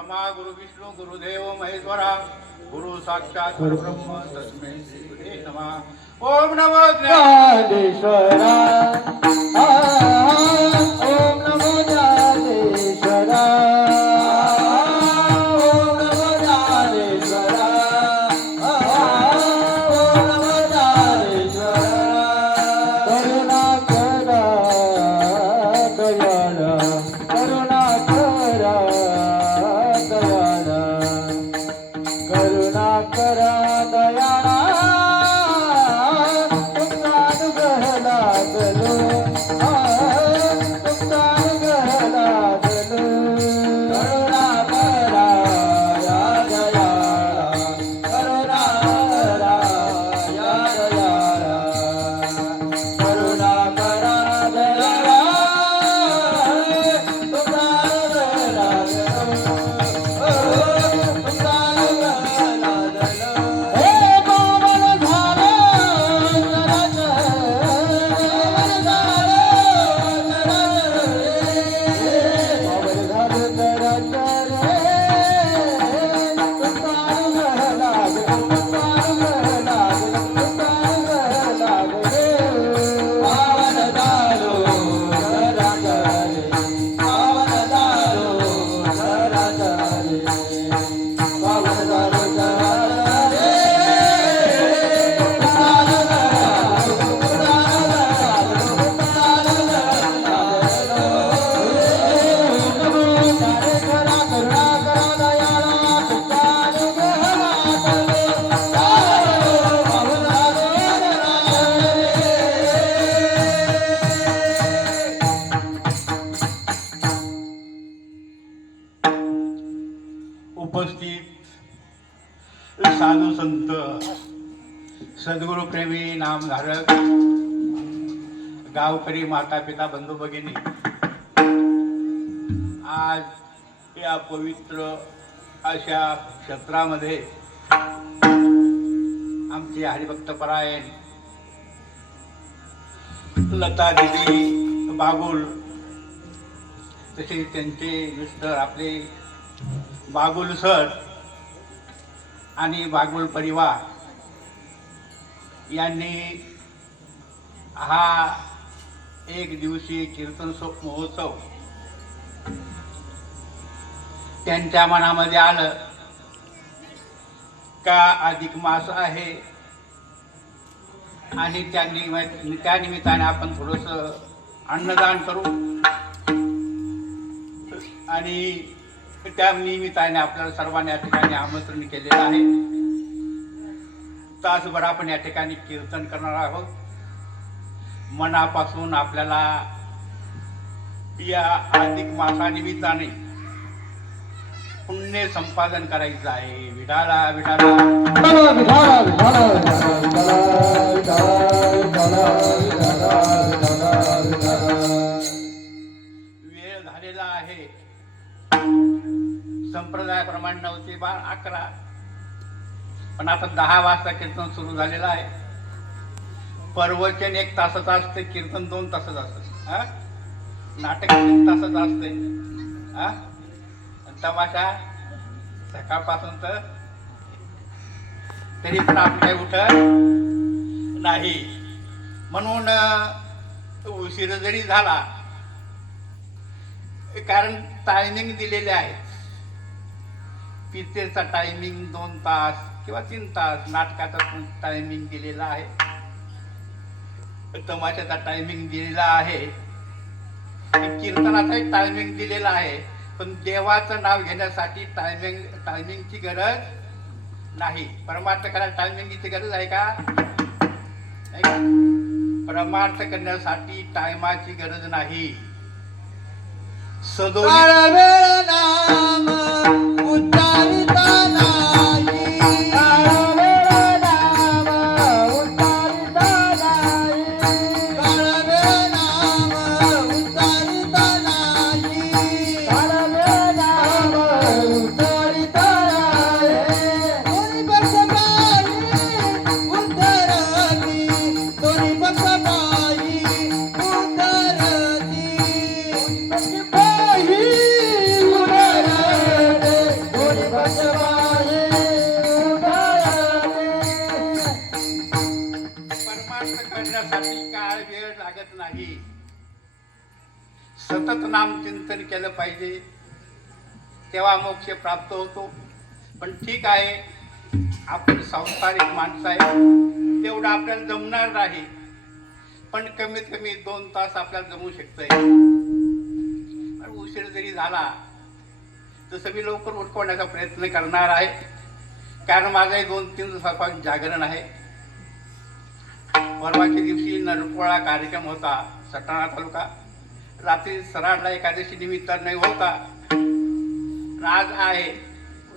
ब्रह्मा गुरु विष्णू गुरुदेव महेश्वरा गुरु साक्षात परब्रह्म तस्मै श्री गुरुवे नमः। ओम नमो ज्ञानेश्वरा ओम नमो ज्ञानेश्वरा ओम नमो ज्ञानेश्वरा ओम नमो ज्ञानेश्वरा करुणा करा दयाळा करुणा करा दयाळा करुणा करा दयाळा उपस्थित साधू संत सद्गुरु प्रेमी नामधारक गावकरी माता पिता बंधू भगिनी, आज या पवित्र अशा क्षेत्रामध्ये आमचे हरिभक्तपरायण लता दिदी बागुल तसेच त्यांचे मिस्टर आपले बागुल सर आणि बागुल परिवार यांनी हा एक दिवसीय कीर्तन महोत्सव त्यांच्या मनामध्ये आलं का अधिक मास आहे आणि त्या निमित्ताने आपण थोडंसं अन्नदान करू आणि त्या निमित्ताने आपल्याला सर्वांनी या ठिकाणी आमंत्रण केलेलं आहे। तासभर आपण या ठिकाणी कीर्तन करणार आहोत। मनापासून आपल्याला या अधिक मासानिमित्ताने पुण्य संपादन करायचं आहे। विठाला विठाला वेळ झालेला आहे संप्रदायाप्रमाणे 9 ते 11, पण आता 10 वाजता कीर्तन सुरू झालेलं आहे। प्रवचन 1 तासाचं असते, कीर्तन 2 तासाचं असतं, नाटक 3 तासाचं असते, तमाशा सकाळपासून तर तरी पण आपण काही उठत नाही। म्हणून उशीर जरी झाला, कारण टायमिंग दिलेले आहे। पिक्चरचा टायमिंग 2 तास किंवा 3 तास, नाटकाचा टायमिंग दिलेला आहे, तमाशाचा टायमिंग दिलेला आहे, कीर्तनाचाही टायमिंग दिलेला आहे। पण देवाचं नाव घेण्यासाठी टायमिंगची गरज नाही। परमार्थ करायला टायमिंगची गरज आहे का? नाही का? परमार्थ करण्यासाठी टायमाची गरज नाही। वेळ नाम उच्चारिता नाही, वेळ नाम उच्चारिता नाही, वेळ नाम उच्चारिता नाही, वेळ नाम उच्चारिता नाही। दोन्ही पक्ष पायी उद्धरती, दोन्ही पक्ष पायी उद्धरती, पायी सतत नाम चिंतन केलं पाहिजे, तेव्हा मोक्ष प्राप्त होतो. पण ठीक आहे, आपण संसारिक माणसं आहे, तेवढं आपल्याला जमणार नाही. पण कमीत कमी 2 तास आपल्याला जमू शकतंय. पण उशीर जरी झाला तसं मी लवकर उठवण्याचा प्रयत्न करणार आहे, कारण माझंही 2-3 दिवसापासून जागरण आहे. परवाच्या दिवशी नरपोळा कार्यक्रम होता सटाणा तालुका. रात्री सराडला एकादशी निमित्त नाही होता. आज आहे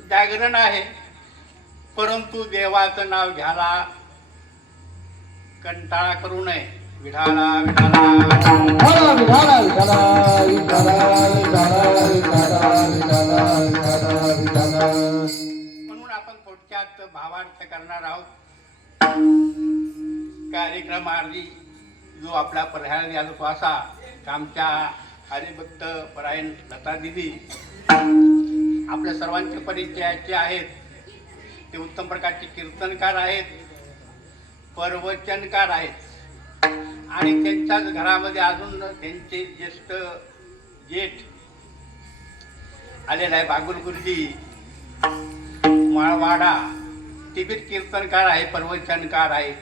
जागरण आहे, परंतु देवाचं नाव घ्यायला कंटाळा करू नये. विठाला विठाला विठाला विठाला विठाला विठाला विठाला विठाला विठाला विठाला. म्हणून आपण थोडक्यात भावार्थ करणार आहोत. कार्यक्रमाआधी जो आपला पर्याय आलो तो असा, आमच्या हरिभक्त परायण लता दिदी आपल्या सर्वांचे परिचयाचे आहेत. ते उत्तम प्रकारचे कीर्तनकार आहेत, प्रवचनकार आहेत, आणि त्यांच्याच घरामध्ये अजून त्यांचे ज्येष्ठ जेठ आलेला आहे बागुल गुरुजी माळवाडा. ते बी कीर्तनकार आहे, प्रवचनकार आहे.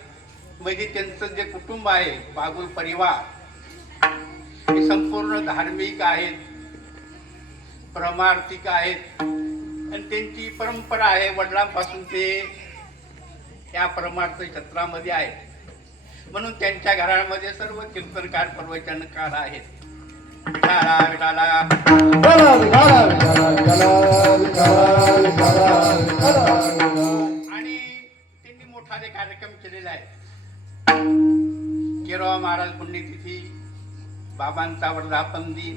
म्हणजे त्यांचं जे कुटुंब आहे बागुल परिवार हे संपूर्ण धार्मिक आहेत, परमार्थिक आहेत, आणि त्यांची परंपरा आहे. वडिलांपासून ते या परमार्थ क्षेत्रामध्ये आहेत. म्हणून त्यांच्या घरामध्ये सर्व कीर्तनकार प्रवचनकार आहेत. विठाला विठाला विठाला विठाला विठाला विठाला विठाला विठाला. आणि त्यांनी मोठाले कार्यक्रम केलेले आहेत. केरवा महाराज पुण्यतिथी, बाबांचा वर्धापन दिन,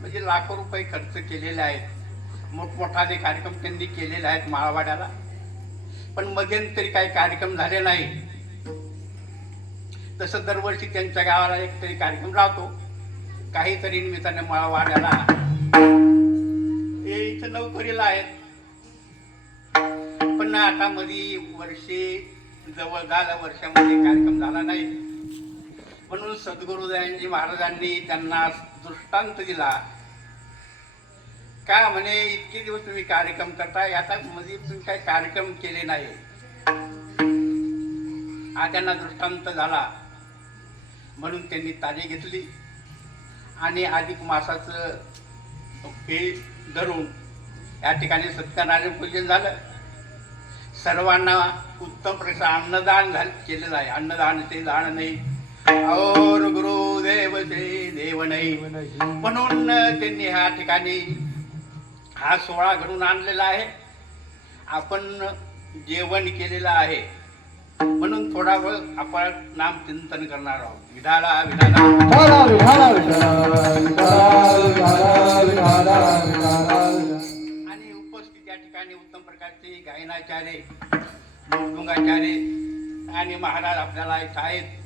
म्हणजे लाखो रुपये खर्च केलेले आहेत. मोठमोठाले कार्यक्रम त्यांनी केलेले आहेत माळवाड्याला. पण मध्यंतरी काही कार्यक्रम झाले नाही. तसं दरवर्षी त्यांच्या गावाला एक तरी कार्यक्रम राहतो. काहीतरी निमित्ताने माळवाड्याला हे इथं नोकरीला आहेत. पण आता मध्ये वर्षे जवळ झालं, वर्षामध्ये कार्यक्रम झाला नाही. म्हणून सद्गुरुदयांजी महाराजांनी त्यांना दृष्टांत दिला. का म्हणे, इतके दिवस तुम्ही कार्यक्रम करताय, आता मध्ये तुम्ही काही कार्यक्रम केले नाही. हा त्यांना दृष्टांत झाला. म्हणून त्यांनी तारीख घेतली आणि अधिक मासाचं हे धरून या ठिकाणी सत्यनारायण पूजन झालं. सर्वांना उत्तम प्रकार अन्नदान केलेलं आहे. अन्नदानचे दान नाही, और गुरुदेव से देव नाही. म्हणून त्यांनी ह्या ठिकाणी हा सोहळा घडून आणलेला आहे. आपण जेवण केलेलं आहे. म्हणून थोडा वेळ आपण नाम चिंतन करणार आहोत. विठाला विठाला विठाला विठाला विठाला विठाला विठाला विठाला. आणि उपस्थित या ठिकाणी उत्तम प्रकारचे गायनाचार्य, मृदुंगाचार्य आणि महाराज आपल्याला इथं आहेत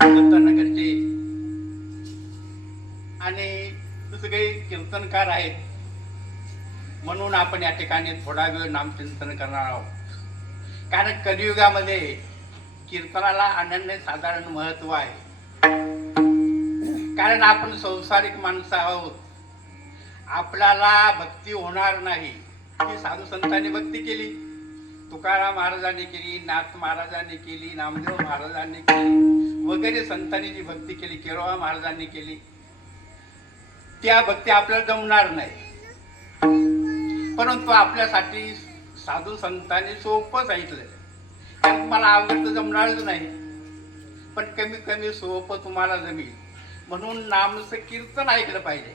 दत्तनगरचे, आणि दुसरे कीर्तनकार आहेत. म्हणून आपण या ठिकाणी थोडा वेळ नामचिंतन करणार आहोत. कारण कलियुगामध्ये कीर्तनाला अनन्यसाधारण महत्व आहे. कारण आपण संसारिक माणसं आहोत. आपल्याला भक्ती होणार नाही. ही साधू संतांनी भक्ती केली, तुकाराम महाराजांनी केली, नाथ महाराजांनी केली, नामदेव महाराजांनी केली, वगैरे संतांनी जी भक्ती केली, केरवा महाराजांनी केली, त्या भक्ती आपल्याला जमणार नाही. परंतु आपल्यासाठी साधू संतांनी सोपं सांगितलं. तुम्हाला अवघड तर जमणारच नाही, पण कमीत कमी सोपं तुम्हाला जमेल. म्हणून नामचं कीर्तन ऐकलं पाहिजे.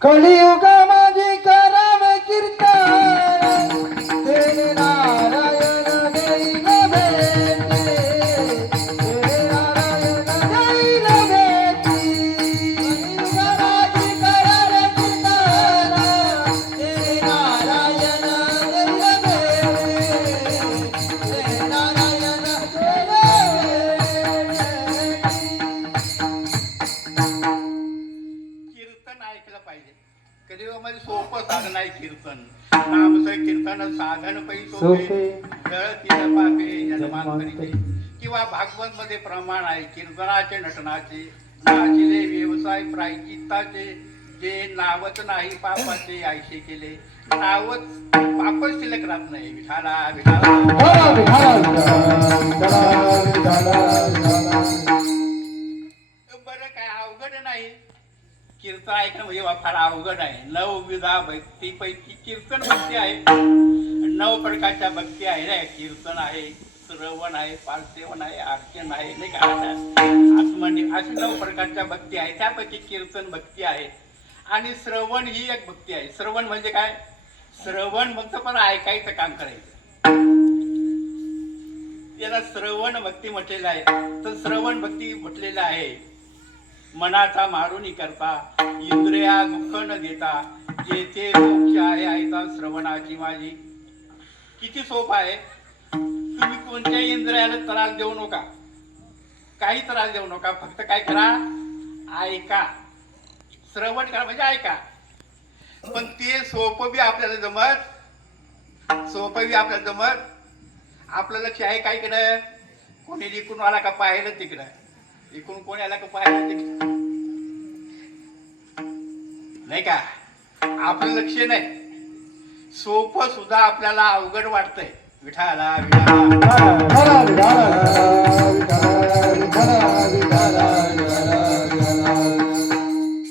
कलियुगा माझे कराव कीर्तन, तेरे नारायण देईन भेटी, तेरे नारायण देईन भेटी. कलियुगा माझे कराव कीर्तन, तेरे नारायण देईन भेटी, तेरे नारायण देईन भेटी. कीर्तन ऐकलं पाहिजे. कलियुगामध्ये सोपं साधन आहे कीर्तन. नामचं कीर्तन साधन पै सोपे, जळतील पापे जन्मांतरीचे. किंवा भागवत मध्ये प्रमाण आहे कीर्तनाचे नटनाचे. नाशिले व्यवसाय प्रायचित्ताचे, जे नावच नाही पापाचे आयशे केले. नावच पापच शिल्लक राहत नाही. विठाला विठाला. बरं काय अवघड नाही. कीर्तन ऐकणं म्हणजे फार अवघड आहे. 9 विधा भक्तीपैकी कीर्तन भक्ती आहे. 9 प्रकारच्या भक्ती आहे ना. कीर्तन आहे, श्रवण आहे, पालसेवन आहे, अर्चन आहे, नाही का, आत्मनि अशी 9 प्रकारच्या भक्ती आहे. त्यापैकी कीर्तन भक्ती आहे आणि श्रवण ही एक भक्ती आहे. श्रवण म्हणजे काय? श्रवण फक्त पण ऐकायचं काम करायचं, त्याला श्रवण भक्ती म्हटलेलं आहे. तर श्रवण भक्ती म्हटलेलं आहे मनाचा मारुनी करता, इंद्रिया दुःख न देता, जेथे मोक्ष आहे ऐता श्रवणाची माझी. किती सोप आहे. तुम्ही कोणत्याही इंद्रियाला त्रास देऊ नका, काही त्रास देऊ नका. फक्त काय करा? ऐका. श्रवण करा म्हणजे ऐका. पण ते सोपं बी आपल्याला जमत. आपलं लक्ष आहे काय इकडं? कोणी इकडून आला का पाहिलं तिकडं, इकडून कोणी आला का पाहिलं तिकडं, नाही का? आपलं लक्ष नाही. सोपं सुद्धा आपल्याला अवघड वाटतंय. विठाला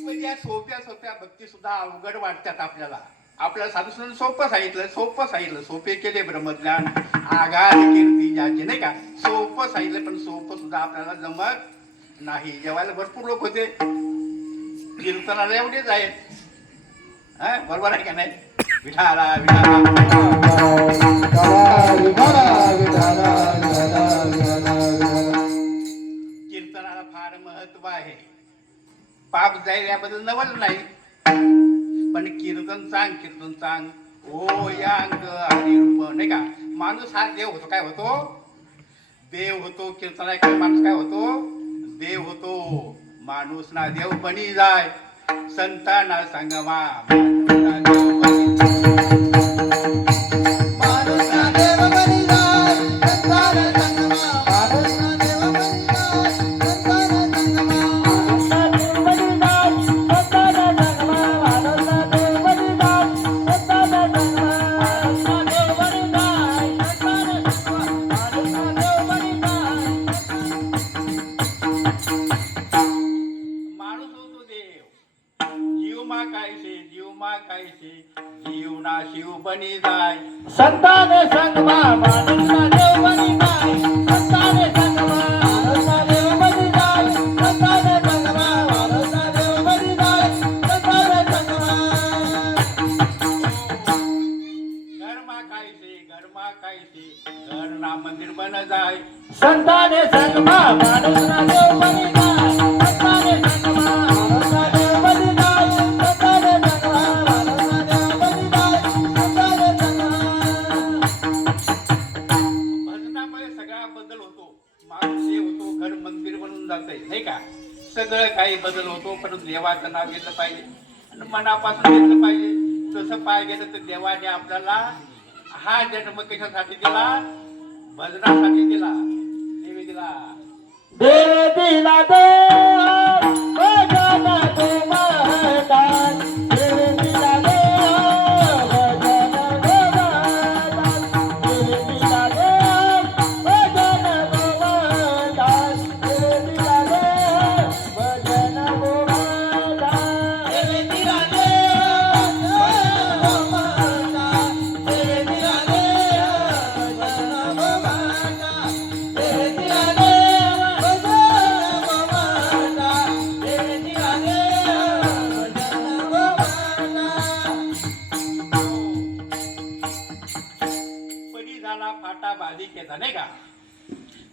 म्हणजे सोप्या सोप्या भक्ती सुद्धा अवघड वाटतात आपल्याला. आपल्याला साधू सोपं सांगितलं. सोपे केले ब्रह्मज्ञान आगाध कीर्ती ज्याचे, नाही का? सोपं सांगितलं, पण सोपं सुद्धा आपल्याला जमत नाही. जेवायला भरपूर लोक होते, कीर्तनाला एवढेच आहेत. हा, बरोबर आहे का नाही? विठाला कीर्तनाला फार महत्व आहे. पाप जाईल याबद्दल नवल नाही, पण कीर्तन सांग. ओ यांग हरिरूप, नाही का? माणूस हा देव होतो. काय होतो? देव होतो. कीर्तन ऐकून माणूस काय होतो? देव होतो. माणूस ना देव बनी जाय, संतांना संगमा. जीवना शिव बनी जाय, संताने संगमा माणूसना देव बनी जाय. संताने संगमा माणूसना देव बनी जाय. संताने संगमा माणूसना देव बनी जाय. संताने संगमा. घरमा कायसे घर ना मंदिर बन जाय. संताने संगमा माणूसना देव बनी जाय. संताने संगमा माणूसना देव बनी जाय. संताने संगमा माणूसना देव बनी जाय. संताने संगमा. भजनामुळे सगळा बदल होतो. माणूस हे होतो, घर मंदिर बनून जाते, नाही का? सगळं काही बदल होतो. पण देवाचं नाव घेतलं पाहिजे आणि मनापासून घेतलं पाहिजे. तसं पाहिजे गेलं तर देवाने आपल्याला हा जन्म कशासाठी दिला? भजनासाठी दिला. देवी दिला. देव दिला देव भजन गोवर्धन. देव दिला देव भजन गोवर्धन. देव दिला देव भजन गोवर्धन. देव दिला देव भजन गोवर्धन. देव दिला देव गोवर्धन. देव दिला देव भजन गोवर्धन. देव दिला परी झाला फाटा बाधिकेचा, नाही का?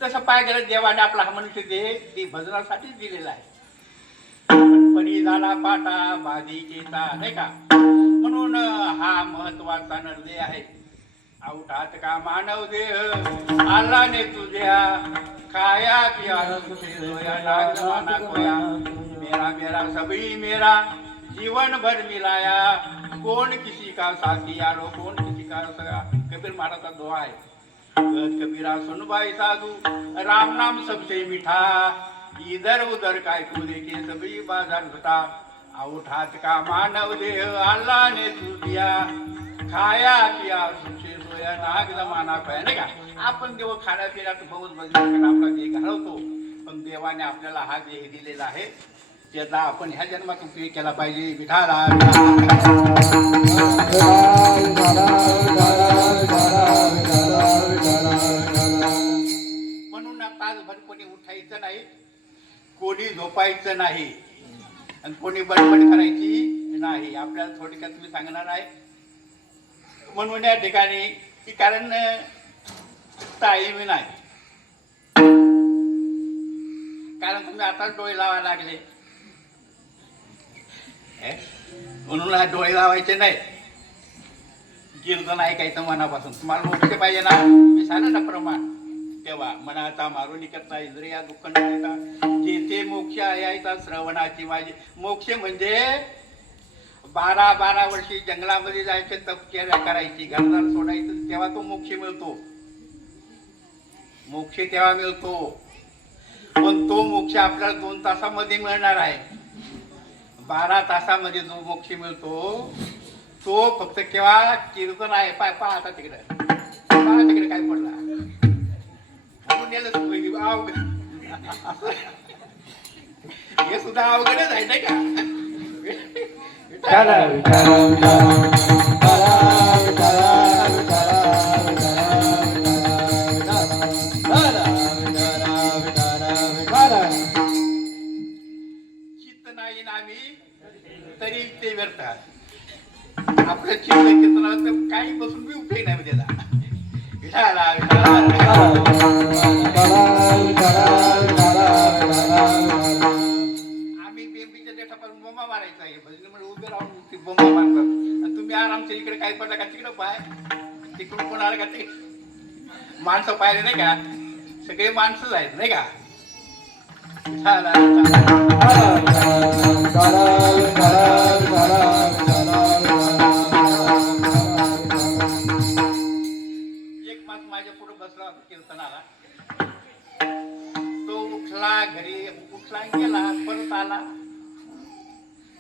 तसं पाय गेलं देवाने आपला हा मनुष्य देह ती भजनासाठीच दिलेला आहे. पण परी झाला फाटा बाधिकेचा, नाही का? म्हणून हा महत्वाचा निर्णय आहे. औटात का मानव देह आला ने तुझ्या खाया पिया सोया नाग माना कोया. मेरा मेरा सभी मेरा जीवन भर मिलाया. कौन किसी का साथी यारो, कौन किसी का सगा. कबीर महाराजचा दोहा आहे. कबीरा सुन भाई साधू राम नाम सबसे मीठा. इधर उधर काय तू देखे सभी बाजार होता औठात का मानव देह अल्लाह ने तू दिया खाया किया सुखे सोया नाग जमाना पाया नाही का. आपण जेव्हा खाण्या पिण्यात बहुत बदल आपला देह घालवतो, पण देवाने आपल्याला हा देह दिलेला आहे, त्याचा आपण ह्या जन्मात उपयोग केला पाहिजे. विठाला म्हणून तासभर कोणी उठायचं नाही, कोणी झोपायचं नाही आणि कोणी बडबड करायची नाही. आपल्याला थोडक्यात मी सांगणार आहे म्हणून या ठिकाणी की कारण टाईम नाही, कारण तुम्ही आता डोळे लावायला लागले म्हणून हा डोळे लावायचे नाही. कीर्तन ऐकायचं मनापासून. तुम्हाला मोक्ष पाहिजे ना, मी सांगा ना प्रमाण तेव्हा मनाचा मारून करता इंद्रिया दुःख नव्हता जेथे मोक्ष यायचा श्रवणाची माझी. मोक्ष म्हणजे 12 वर्षी जंगलामध्ये जायचे, तपश्चर्या करायची, घरदार सोडायचं, तेव्हा तो मोक्ष मिळतो. मोक्ष तेव्हा मिळतो, पण तो मोक्ष आपल्याला 2 तासामध्ये मिळणार आहे. 12 तासामध्ये जो मोक्ष मिळतो तो फक्त केव्हा कीर्तन आहे. पहा आता तिकडे, पहा तिकडे काय पडला अवघड. हे सुद्धा अवघडच आहे नाही का. चित्त नाही नामी तरी ते व्यर्थ. आपलं चित्त कीर्तनाला तर काही बसून बी उपयोग नाही त्याला. आम्ही बेंबीच्या देठापासून बोंबा मारायचा आहे भजन म्हणजे उभे राहून बोंबा मारतात आणि तुम्ही आरामच्या इकडे काय पडला का तिकडं पाय, तिकडून कोण आलं का ते माणसं पाहिले नाही का, सगळे माणसंच आहेत नाही का. एक मास माझ्या पुढे बसला कीर्तनाला, तो उठला, घरी उठला गेला, परत आला.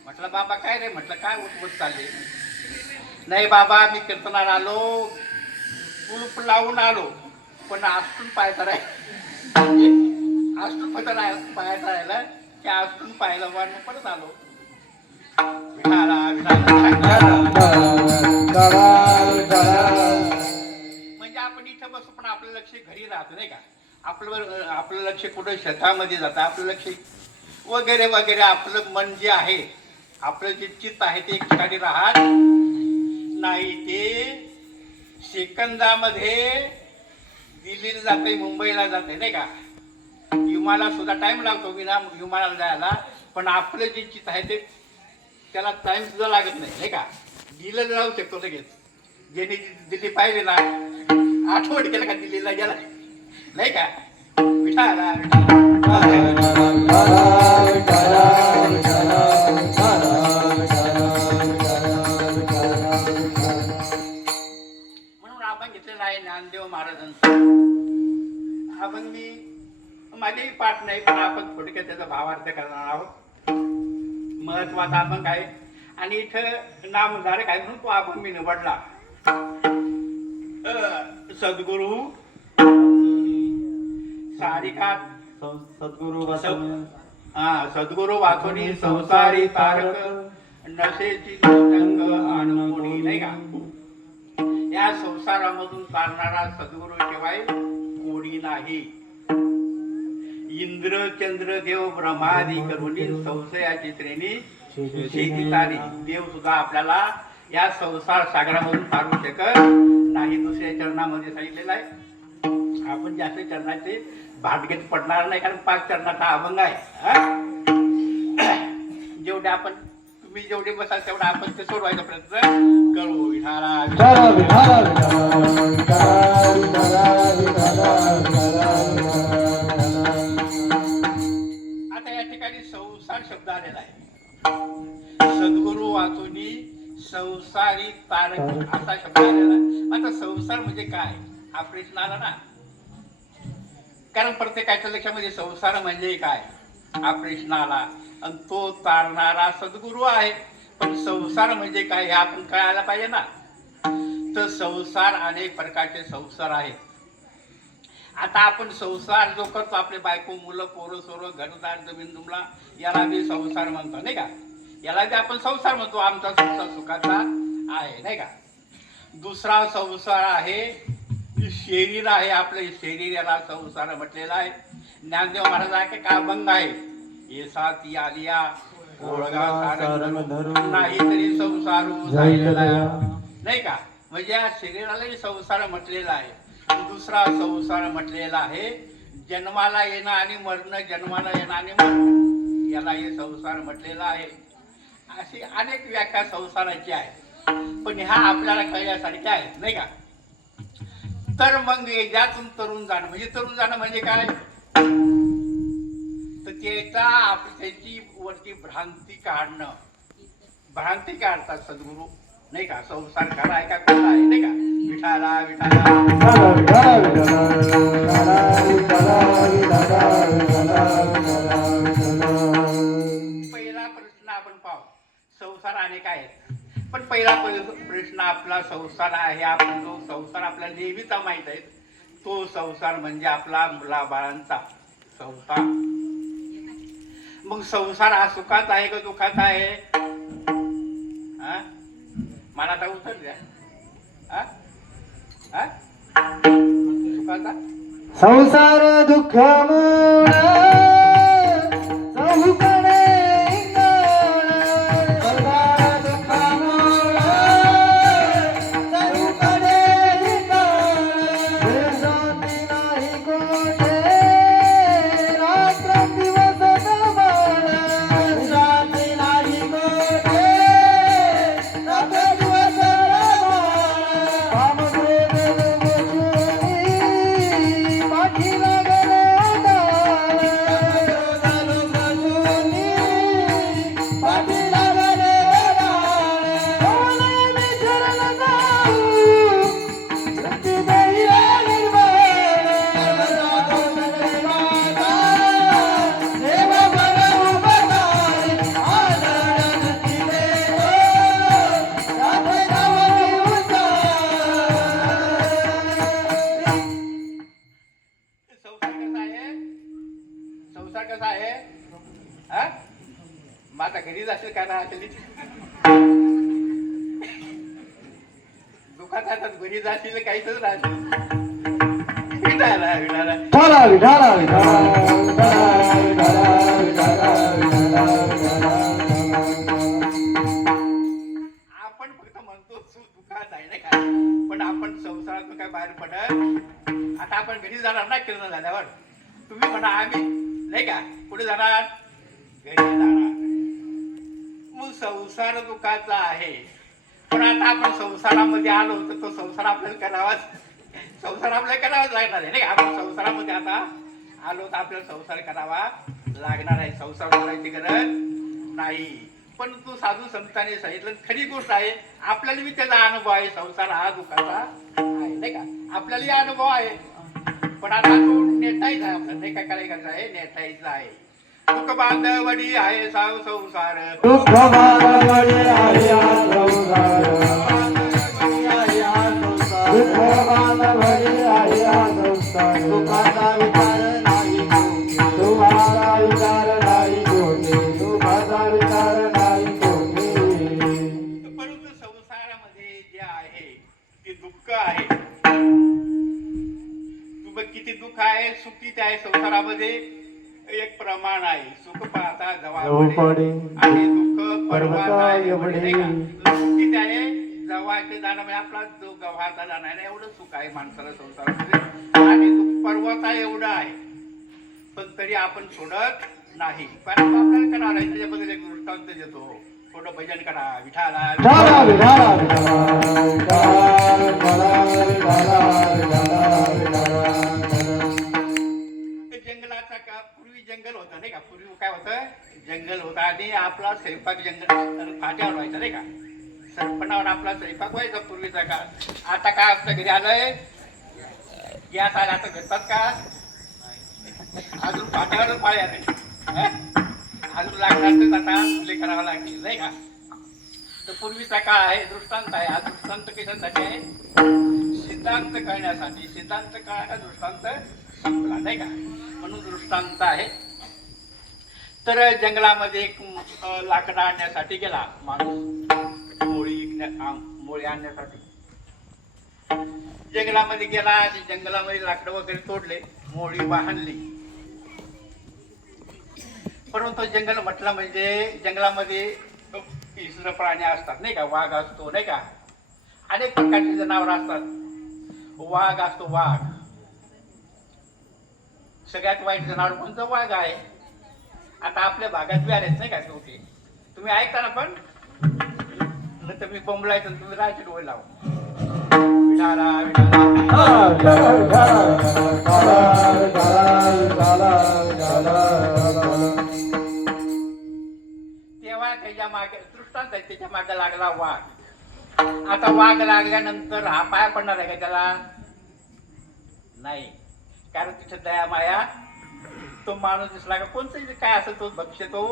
म्हटलं बाबा काय रे, म्हटलं काय उठवत चालले. नाही बाबा मी कीर्तनाला आलो, कुलूप लावून आलो, पण आजून पाहायचा राहील, आजून पाहायचा राहिला की आजून पाहायला वाढून परत आलो. म्हणजे आपण इथं बसू पण आपलं लक्ष घरी राहतं नाही का. आपलं लक्ष कुठं शेतामध्ये जातं, आपलं लक्ष वगैरे वगैरे. आपलं मन जे आहे, आपलं जे चित्त आहे ते एक ठिकाणी राहत नाही, ते सेकंदामध्ये दिल्लीला जाते, मुंबईला जाते नाही का. विमानाला सुद्धा टाइम लागतो विमानाला जायला, पण आपलं जे चित्त आहे ते त्याला टाइम सुद्धा लागत नाही का. दिल्लीला जाऊ शकतो लगेच. ज्याने दिल्ली पाहिजे ना, आठवण केलं का दिल्लीला गेला नाही का. विठाला म्हणून आपण घेतलेला आहे ज्ञानदेव महाराजांचा. आपण मी माझेही पाठ नाही, पण आपण थोडक्यात त्याचा भावार्थ करणार आहोत. महत्वाचा आपण काय आणि इथं नामधारक आहे म्हणून तो आपण मी निवडला. सद्गुरु सारिका सद्गुरु वाचोनी संसारी तारक नशेची रंग अनुभवणी नाही का. या संसारामधून तारणारा सद्गुरु शिवाय कोणी नाही. इंद्र चंद्र देव ब्रह्मादी करुणी संशयाची श्रेणी शेती तारी. देव सुद्धा आपल्याला या संसार सागरामधून तारू शकत नाही. दुसऱ्या चरणामध्ये सांगितलेलं आहे. आपण जास्त चरणाचे भाटगेत पडणार नाही, कारण 5 चरणाचा अभंग आहे. जेवढे आपण तुम्ही जेवढे बसाल तेवढा आपण ते सोडवायचा प्रयत्न करू. आता या ठिकाणी संसार शब्द आलेला आहे. सद्गुरु वाचुनी संसारी तारक असा शब्द आलेला आहे. आता संसार म्हणजे काय हा प्रश्न आला ना, कारण प्रत्येकाच्या लक्षामध्ये संसार म्हणजे काय हा प्रश्न आला आणि तो तारणारा सद्गुरू आहे. पण संसार म्हणजे काय हे आपण कळायला पाहिजे ना. तर संसार अनेक प्रकारचे संसार आहेत. आता आपण संसार जो करतो आपले बायको मुलं पोरं सोरं घरदार जमीन जुमला याला बी संसार म्हणतो नाही का. याला बी आपण संसार म्हणतो. आमचा संसार सुखाचा आहे नाही का. दुसरा संसार आहे शरीर आहे. आपलं शरीर याला संसार म्हटलेला आहे. ज्ञानदेव महाराज का अभंग आहे. येसा ती आलिया ओळगा सारंग धरून नाही तरी संसारू झालेला नाही का. म्हणजे या शरीरालाही संसार म्हटलेला आहे. दुसरा संसार म्हटलेला आहे जन्माला येणं आणि मरणं, जन्माला येणं आणि मरणं याला हे संसार म्हटलेला आहे. अशी अनेक व्याख्या संसाराची आहे. पण ह्या आपल्याला कळण्यासारख्या आहेत नाही का. तर मग याच्यातून तरुण जाणं म्हणजे तरुण जाणं म्हणजे काय तर त्याची वरती भ्रांती काढणं. भ्रांती काढतात सद्गुरू नाही का. संसार खरा आहे का खोटा आहे नाही का. विठाला पहिला प्रश्न आपण पाहू. संसार अनेक आहेत पण पहिला प्रश्न आपला संसार आहे. आपण जो संसार आपल्याला नेहमीचा माहित आहे तो संसार म्हणजे आपला मुलाबाळांचा संसार. मग संसार हा सुखाचा आहे का दुःखाचा आहे. हा मला आता उत्तर द्या. सुखाचा संसार दुःख मूळ चहूकडे इंगळ. संसार दुःख मूळ चहूकडे इंगळ. शांती नाही कोठे रात्र दिवस गमाळ. शांती नाही कोठे रात्र दिवस संसार कसा आहे. माझा घरी जाशील का राहतील दुःखात आता घरी जाशील काहीच राहतील. विठाला विठाला विठाला विठाला विठाला. आपण फक्त म्हणतो दुःखात आहे नाही का. पण आपण संसारातून काय बाहेर पडत. आता आपण घरी जाणार ना किरण झाल्यावर. तुम्ही म्हणा आम्ही नाही का कुठे जाणार घरी जाणार. मग संसार दुःखाचा आहे. पण आता आपण संसारामध्ये आलो तर तो संसार आपल्याला करावाच. संसार आपल्याला करावाच लागणार आहे नाही. आपण संसारामध्ये आता आलो तर आपल्याला संसार करावा लागणार आहे. संसार करायची गरज नाही. पण तू साधू संतांनी सांगितलं खरी गोष्ट आहे. आपल्याला बी त्याचा अनुभव आहे. संसार हा दुःखाचा आहे नाही का. आपल्यालाही अनुभव आहे. पण आता तो नेटायचा आहे आपल्याला नाही. काय करायचं आहे नेटायचं आहे. दुःख बांधवडी आहे साव संसार. दुःख बांधवडी आहे संसार. दुःख बांधवडी आहे संसार. सुखाचा विचार नाही कोणी. सुखाचा विचार नाही कोणी. सुखाचा विचार नाही कोणी. परंतु संसारामध्ये जे आहे ते दुःख आहे. तू बघ किती दुःख आहे सुख किती आहे संसारामध्ये. एक प्रमाण आहे. सुख पाहता जवळ आणि दुःख पर्वता एवढे नाही का. सुख किती आहे जवळचे जाणं म्हणजे आपला जो गव्हाचा जाणं आहे ना एवढं सुख आहे माणसाला संसारामध्ये. आणि दुःख पर्वता एवढं आहे. पण तरी आपण सोडत नाही. कारण आपल्याला करावं आहे. त्याच्याबद्दल एक दृष्टांत देतो. थोडं भजन करा. विठाला विठाला विठाला जंगलाचा का पूर्वी जंगल होतं नाही का. पूर्वी काय होतं जंगल होतं आणि आपला स्वयंपाक जंगल फाट्यावर व्हायचा नाही का. सरपणावर आपला स्वयंपाक व्हायचा पूर्वीचा काळ. आता काय आपल्या घरी आलंय गॅस आला. आता भेटतात का अजून फाट्यावरच पाळ्या नाही. अजून लाकडाचंच आता फुले करावं लागेल नाही का. तर पूर्वीचा काळ आहे, दृष्टांत आहे. हा दृष्टांत कशासाठी आहे? सिद्धांत कळण्यासाठी. सिद्धांत कळायला दृष्टांत संपला नाही का, म्हणून दृष्टांत आहे. तर जंगलामध्ये एक लाकडं आणण्यासाठी गेला माणूस, मोळी आणण्यासाठी जंगलामध्ये गेला आणि जंगलामध्ये लाकडं वगैरे तोडले, मोळी वाहनली. परंतु जंगल म्हटलं म्हणजे जंगलामध्ये हिंस्र प्राणी असतात नाही का, वाघ असतो नाही का, अनेक प्रकारची जनावर असतात. वाघ असतो, वाघ सगळ्यात वाईट जनावर कोणतं? वाघ आहे. आता आपल्या भागात बी आलेच नाही का शेवटी, तुम्ही ऐकता ना, पण नाही तर मी बोंबलायचं तुम्ही राहायचे डोळे लावून. विठाला तेव्हा त्याच्या मागे दृष्टांत आहे, त्याच्या मागे लागला वाघ. आता वाघ लागल्यानंतर हा पाया पडणार आहे का त्याला? नाही, कारण तिथे दया माया. तो माणूस दिसला का कोणतंही काय असेल तो भक्ष्य तो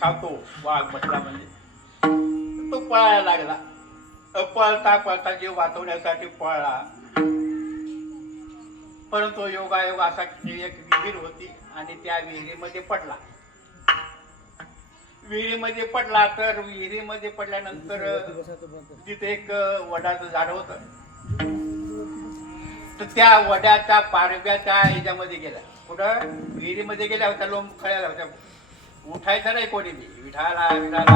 खातो. वाघ म्हटला म्हणजे तो पळायला लागला. पळता पळता जीव वाचवण्यासाठी पळला. परंतु योगायोग असा एक विहीर होती आणि त्या विहिरीमध्ये पडला. विहिरीमध्ये पडला तर विहिरीमध्ये पडल्यानंतर तिथे एक वडाचं झाड होतं. तर त्या वड्याच्या पारव्याच्या ह्याच्यामध्ये गेला. कुठं? विहिरीमध्ये गेल्या होत्या, लोंब खळ्याला होत्या. उठायचं नाही कोणी बी. विठाला विठाला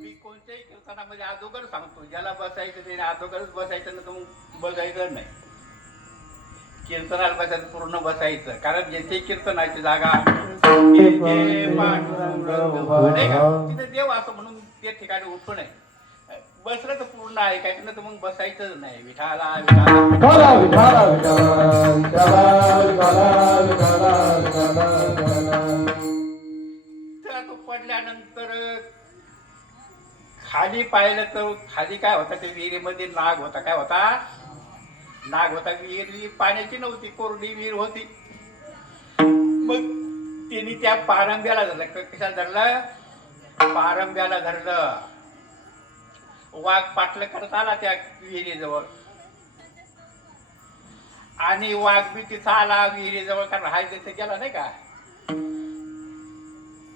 मी कोणत्याही कीर्तनामध्ये अगोदर सांगतो, ज्याला बसायचं त्याने अगोदरच बसायचं, ना तर बसायचं नाही. कीर्तनाला बसायचं, पूर्ण बसायचं. कारण जेथे कीर्तनाची जागा नाही का, तिथे देव असं म्हणून त्या ठिकाणी उठू नये. बसलं तर पूर्ण ऐकायचं, ना तर मग बसायचंच नाही. विठाला तर तो पडल्यानंतर खाली पाहिलं तर खाली काय होता? त्या विहिरीमध्ये नाग होता. काय होता? नाग होता. विहीर पाण्याची नव्हती, कोरडी विहीर होती. मग त्यांनी त्या पारंब्याला धरलं. कशाला धरलं? पारंब्याला धरलं. वाघ पाटलं करत आला त्या विहिरीजवळ आणि वाघ बी तिथं आला विहिरीजवळ, कारण हाय तिथे गेला नाही का.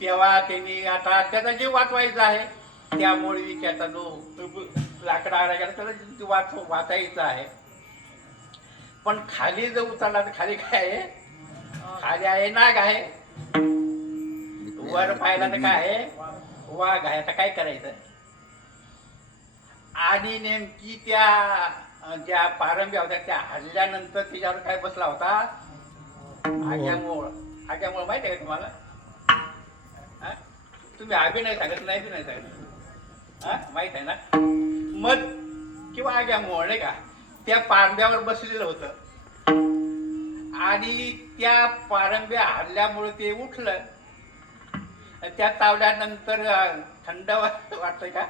तेव्हा त्यांनी आता त्याचा जीव वाचवायचा आहे. त्यामुळे विख्याचा जो लाकडा आला गेला त्याला वाचायचं आहे. पण खाली जर उतरला तर खाली काय आहे? खाली आहे नाग आहे. वर पाहिला तर काय आहे? वाघ आहे. आता काय करायचं? आणि नेमकी त्या ज्या पारंब्या होत्या त्या हल्ल्यानंतर त्याच्यावर काय बसला होता? आग्यामूळ. आग्यामूळ माहिती आहे का तुम्हाला? तुम्ही आबी नाही सांगत, नाही बी नाही सांगत, माहित आहे ना? मध किंवा आग्यामूळ नाही का, त्या पारंब्यावर बसलेलं होतं आणि त्या पारंब्या हल्ल्यामुळे ते उठलं. त्या चावल्यानंतर थंड वाटतंय का?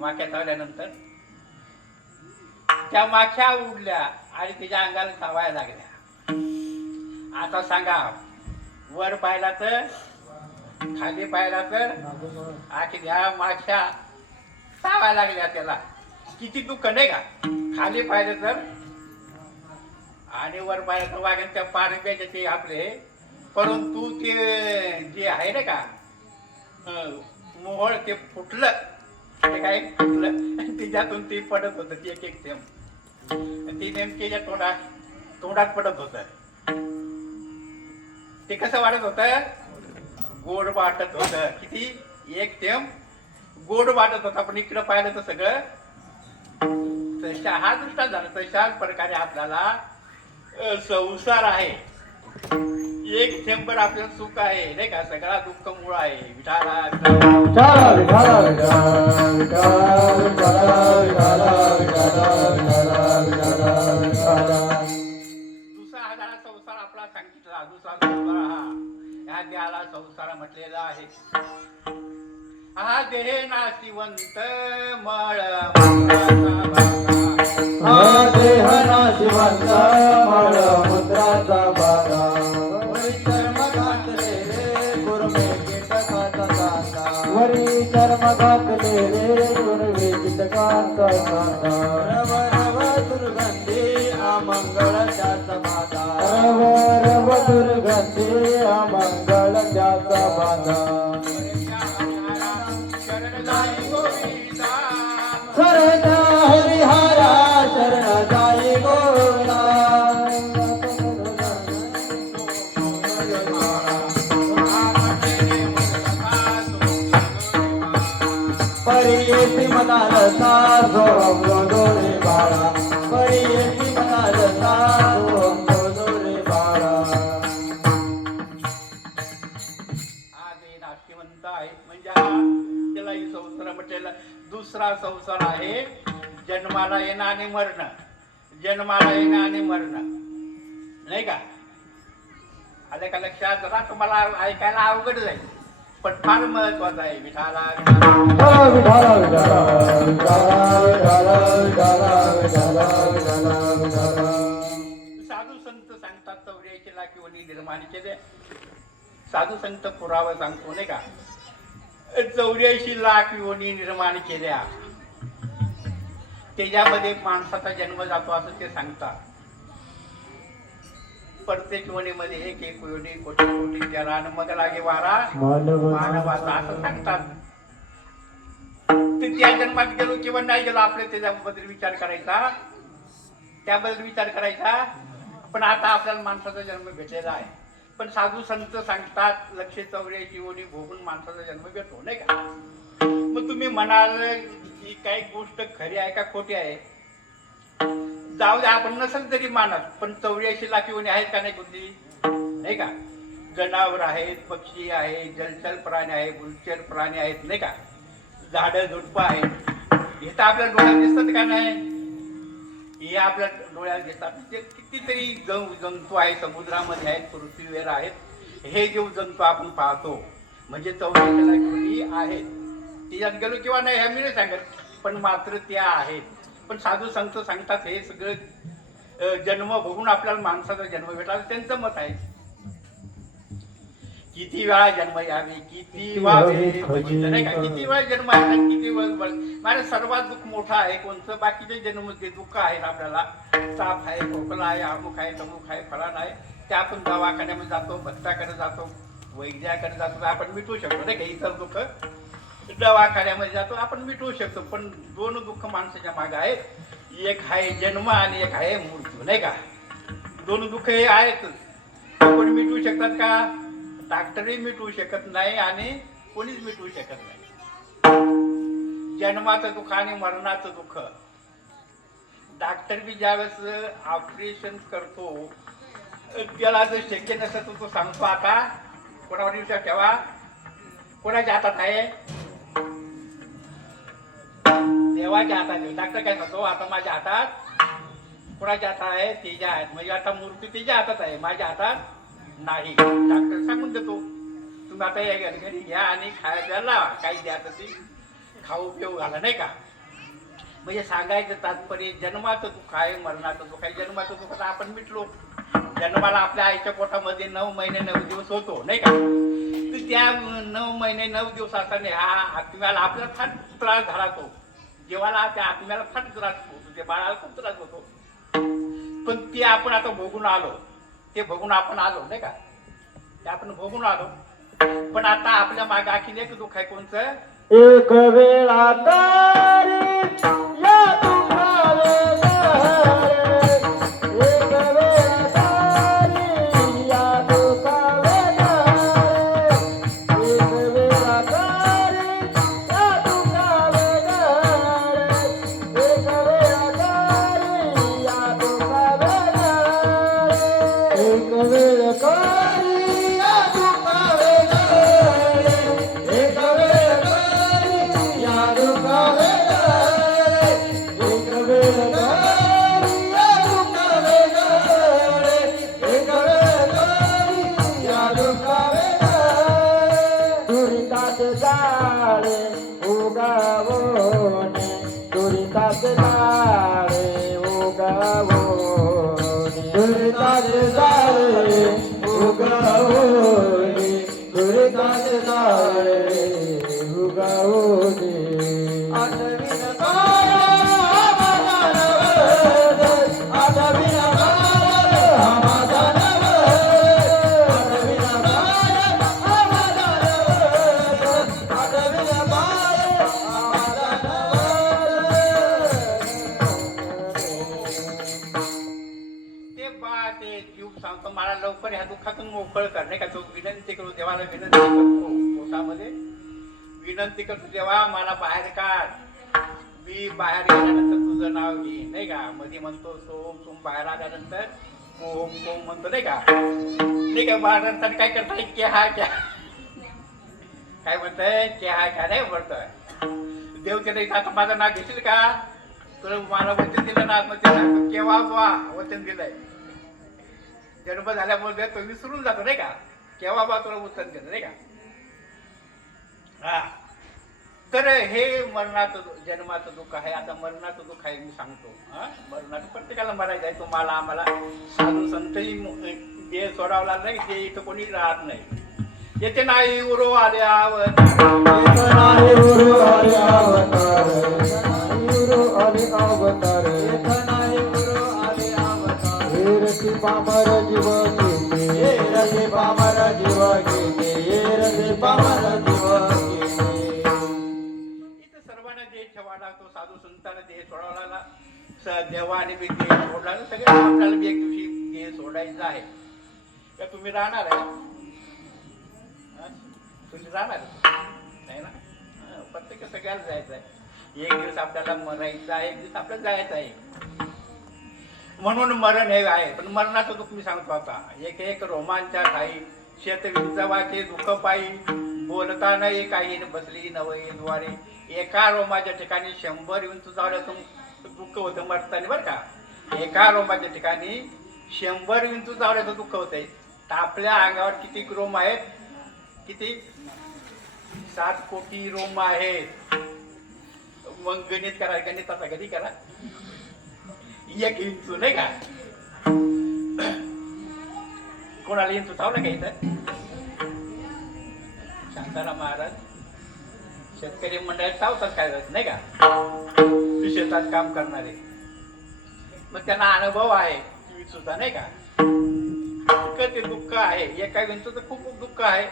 माख्या चावल्यानंतर त्या माख्या उडल्या आणि त्याच्या अंगाला चावायला लागल्या. आता सांगा, वर पाहिला तर खाली पाहिला तर आखिया माख्या चावायला लागल्या. त्याला किती दुःख नाही का? खाली पाहिलं तर आणि वर पाहिलं तर वाघांच्या पारंब्याचे ते आपले. परंतु ते जे आहे ना का मोहळ ते फुटलं. ते काय फुटलं त्याच्यातून ते पडत होतं. ते एक एक थेंब ती नेमकीच्या तोंडात पडत होत. ते कसं वाटत होत? गोड वाटत होत. किती? एक थेंब गोड वाटत होता. पण इकडं पाहिलं तर सगळं तशा हा दृष्टांत झाला. तशाच प्रकारे आपल्याला संसार आहे. एक थेंबर आपल्याला सुख आहे नाही का, सगळा दुःख मूळ आहे. विठाला दुसरा हा झाला संसार आपला सांगितला. दुसरा संसार ह्या देहाला संसार म्हटलेला आहे. हा देह नाशिवंत मळ हा देह नाशिवंत मळमूत्राचा बाधा वरी चर्म घातले रे गुरमे कीटकाचा साधा वरी चर्म घातले रे गुरमे कीटकाचा साधा रव रव दुर्गंधी अमंगळ त्याचा बाधा रव रव दुर्गंधी अमंगळ त्याचा बाधा शरण हरिहरा शरण जाई गोविंदा परियेती मनाल साधो दोरे बाळा परियेती मनाल साधो दोरे बाळा हा देह नाशिवंत आहे म्हणजे त्यालाही संसार म्हटलेला दुसरा संसार आहे जन्माला येणं आणि मरणं जन्माला येणं आणि मरणं नाही का आलं का लक्षात जरा तुम्हाला ऐकायला अवघड जाईल पण फार महत्वाचं आहे विठाला विठाला विठाला विठाला विठाला विठाला विठाला विठाला साधू संत सांगतात चौऱ्याऐंशी लाख योनी निर्माण केले साधू संत पुरावा सांगतो नाही का 84 लाख योनी निर्माण केल्या त्याच्यामध्ये माणसाचा जन्म जातो असं ते सांगतात प्रत्येक योनीमध्ये एक एक योनी कोटी कोटी त्याला आणि मग लागे वारा मानवाचा असं सांगतात तर त्या जन्मात गेलो किंवा नाही गेलो आपले त्याच्याबद्दल विचार करायचा त्याबद्दल विचार करायचा पण आता आपल्याला माणसाचा जन्म भेटलेला आहे पण साधू संत सांगतात 184 योनी भोगून माणसाचा जन्म भेटतो नाही का मग तुम्ही म्हणाल ही काही गोष्ट खरी आहे का खोटी आहे जाऊ द्या आपण नसेल तरी मानत पण 84 लाख योनी आहेत का नाही कुठली नाही का जनावर आहेत पक्षी आहेत जलचर प्राणी आहेत भूलचर प्राणी आहेत नाही का झाडं झुडपं आहेत हे तर आपल्या डोळ्यात दिसतात का नाही हे आपल्या डोळ्यात दिसतात ते कितीतरी जंतू आहेत समुद्रामध्ये आहेत पृथ्वीवर आहेत हे जे जंतू आपण पाहतो म्हणजे 84 लाख योनी आहेत त्याच्यात गेलो किंवा नाही हे मी नाही सांगत पण मात्र त्या आहेत पण साधू संत सांगतात हे सगळं जन्म बघून आपल्याला माणसाचा जन्म भेटला त्यांचं मत आहे किती वेळा जन्म यावे किती व्हावे नाही का किती वेळा जन्म आहे किती वेळ सर्वात दुःख मोठं आहे कोणतं बाकीचे जन्म जे दुःख आहेत आपल्याला ताप आहे खोकला आहे अमुक आहे तमुक आहे फळाण आहे ते आपण दवाखान्यामध्ये जातो भक्ताकडे जातो वैद्याकडे जातो आपण मिटवू शकतो नाही का इतर दुःख दवाखान्यामध्ये जातो आपण मिटवू शकतो पण दोन दुःख माणसाच्या मागे आहेत एक आहे जन्म आणि एक आहे मृत्यू नाही का दोन दुःख हे आहेत आपण मिटवू शकतात का डॉक्टरही मिटवू शकत नाही आणि कोणीच मिटवू शकत नाही जन्माचं दुःख आणि मरणाचं दुःख डॉक्टर बी ज्यावेळेस ऑपरेशन करतो त्याला जर शक्य नसतं तो सांगतो आता कोणावर विचार ठेवा कोणाच्या हातात आहे देवाच्या हातात आहे डॉक्टर काय सांगतो आता माझ्या हातात कोणाच्या हातात आहे त्याच्या हातात म्हणजे आता मूर्ती त्याच्या हातात आहे माझ्या हातात नाही डॉक्टर सांगून देतो तुम्ही आता या घरी घ्या आणि खायला लावा काही द्या ती खाऊ पिऊ घाला नाही का म्हणजे सांगायचं तात्पर्य जन्माचं दुःख आहे मरणाचं दुःख आहे जन्माचं दुःख तर आपण मिटलो जन्माला आपल्या आईच्या पोटामध्ये 9 महिने 9 दिवस होतो नाही का तर त्या 9 महिने 9 दिवसाने हा आत्म्याला आपल्याला फार त्रास झाला तो जीवाला त्या आत्म्याला फार त्रास होतो त्या बाळाला खूप त्रास होतो पण ते आपण आता भोगून आलो ते बघून आपण आलो नाही का ते आपण बघून आलो पण आता आपल्या मागे आणखीन एक दुःख आहे कोणतं एक वेळा तारी या दुःखावे गहरे एक वेळा तारी या दुःखावे गहरे एक वेळा तारी या दुःखावे गहरे एक वेळा तारी या दुःखावे गहरे एक वेळ तारी या दुःखावे गहरे एक वेळ दुरितात जाळे उगावोने दुरितात जाळे उगावोनी दुरिताचे जाळे उगावोनी दुरिताचे जाळे उगावोनी आठवीन काळ माझा नवल आठवीन काळ माझा नवल आठवीन काळ माझा नवल आठवीन काळ माझा ते बा ते जीव सांगतो मला लवकर ह्या दुःखातून मोकळ कर नाही का तो विनंती करू देवाला विनंती करतो पोटामध्ये विनंती करतो देवा मला बाहेर काढ मी बाहेर गेल्यानंतर तुझं नाव घे नाही का मध्ये म्हणतो सोम सोम बाहेर आल्यानंतर ओम ओम म्हणतो नाही का बाहेर काय करताय के हा क्या काय म्हणताय के हा क्या नाही म्हणतोय देव त्याने आता माझं नाव घेशील का तुला मला वचन दिलं ना आत्महत्या केव्हा बुवा वचन दिलंय जन्म झाल्यामुळे तो विसरून जातो नाही का केव्हा बा तुला वचन दिलं नाही का हा तर हे मरणाचं जन्माचं दुःख आहे आता मरणाचं दुःख आहे मी सांगतो हा मरणाचं प्रत्येकाला मरायचं आहे तुम्हाला आम्हाला साधू संतही देह सोडावला नाही ते इथं कोणी राहत नाही येथे नाही उरो आल्यावर नाही गुरु हरी अवतार गुरु हरी अवतार नाही गुरु हरी अवतार हे रती पामर जीव घेते हे रती पामर जीव घेते हे रती पामर जीव घेते इथं सर्वांना देह ठेवा लागतो साधू संतांना देह सोडावला देवाने बी देह सोडला ना सगळे आपल्याला बी एक दिवशी देह सोडायचं आहे का तुम्ही राहणार आहे तुम्ही राहणार नाही ना प्रत्येक सगळ्याला जायचं आहे एक दिवस आपल्याला मरायचं आहे एक दिवस आपल्याला जायचं आहे म्हणून मरण हे आहे पण मरणाचं दुःख मी सांगतो आता एक एक रोमांच्या काही शेत विंचवाचे दुःख पायी बोलता नाही काही बसली नवई द्वारे एका रोमाच्या ठिकाणी 100 विंचू जावल्यातून दुःख होतं मरताना बरं का एका रोमाच्या ठिकाणी 100 विंचू जावल्याचं दुःख होतंय तर आपल्या अंगावर किती रोम आहेत किती 7 कोटी रोम आहेत मग गणित करा गणिताचा कधी करा एक इंचू नाही का कोणाला इंचू चावला का इथं शांताराम महाराज शेतकरी मंडळात चावतात काय नाही का शेतात काम करणारे मग त्यांना अनुभव आहे विंचूचा नाही का ते दुःख आहे एका विंचूचं खूप दुःख आहे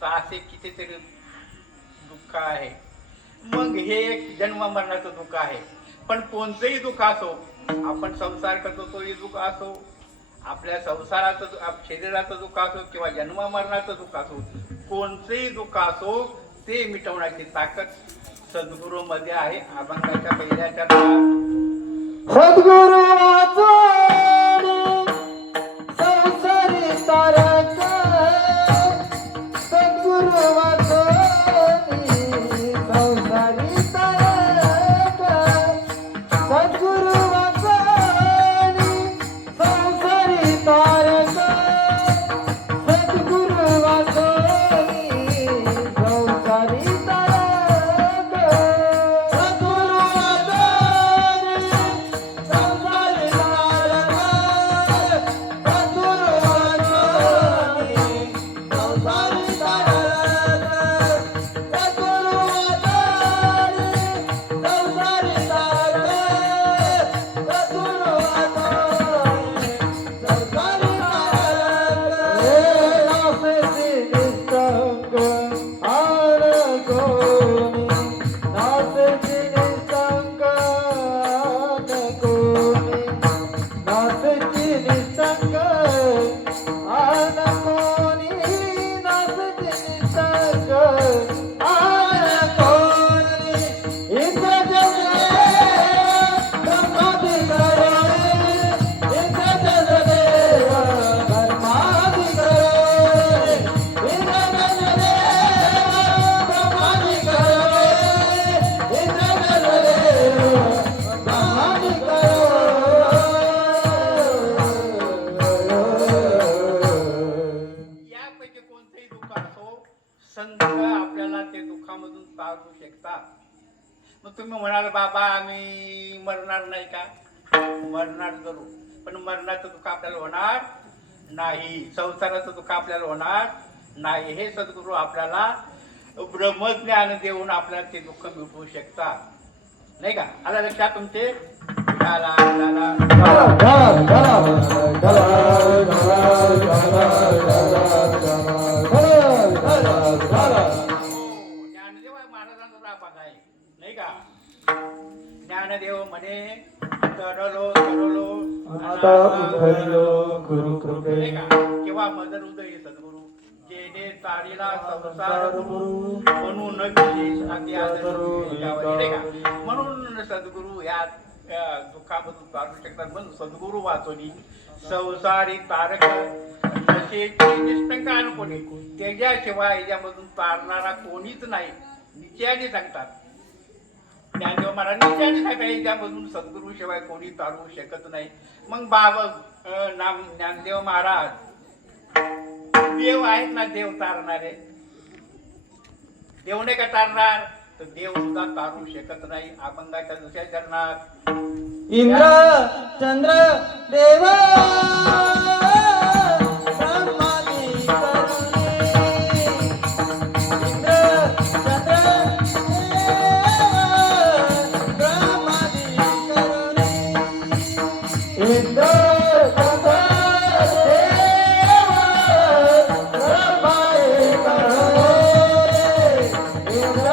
तर असे कितीतरी दुःख आहे मग हे एक जन्म मरणाचं दुःख आहे पण कोणतंही दुःख असो आपण संसार करतो तोही दुःख असो आपल्या संसाराचं शरीराचं दुःख असो किंवा जन्म मरणाचं दुःख असो कोणतंही दुःख असो ते मिटवण्याची ताकद सद्गुरू मध्ये आहे अभंगाच्या पहिल्याच्या सद्गुरु संसारी तारक सद्गुरु संसारी तारक सद्गुरु संसारी तारक सद्गुरु संसारी तारक सद्गुरु संत आपल्याला ते दुःखामधून तारू शकतात. मग तुम्ही म्हणाल बाबा आम्ही मरणार नाही का? मरणार जरूर, पण मरणाचं दुःख आपल्याला होणार नाही, संसाराचं दुःख आपल्याला होणार नाही. हे सद्गुरू आपल्याला ब्रह्मज्ञान देऊन आपल्याला ते दुःख मिटवू शकतात, नाही का? आला लक्षात तुमचे? विठाला विठाला. ज्ञानदेव महाराजांचा रापाक आहे, नाही का? ज्ञानदेव म्हणे तरलो तरलो आता उधळलो गुरु कृपे, नाही का? किंवा मदर उदय सद्गुरू जेने तारीला संसार गुरु म्हणून विशेष अति आदरू एकावरी, नाही का? म्हणून सद्गुरू या दुःखामधून काढू शकतात. म्हणून सद्गुरू वाचोनी संसारी तारक नशेची निष्ठंकान कोणी, त्याच्याशिवाय याच्यामधून तारणारा कोणीच नाही, निश्चयाने सांगतात. ज्ञानदेव महाराज निश्चयाने सांगतात याच्यामधून सद्गुरू शिवाय कोणी तारू शकत नाही. मग नाम ज्ञानदेव महाराज देव आहेत ना, देव तारणारे. देव नाही का तारणार, तर देव सुद्धा तारू शकत नाही. अभंगाच्या दुसऱ्या चरणात इंद्र चंद्र देव ब्रह्मादी करुणे, इंद्र चंद्र देव ब्रह्मादी करुणे, इंद्र चंद्र देव ब्रह्मादी करुणे, इंद्र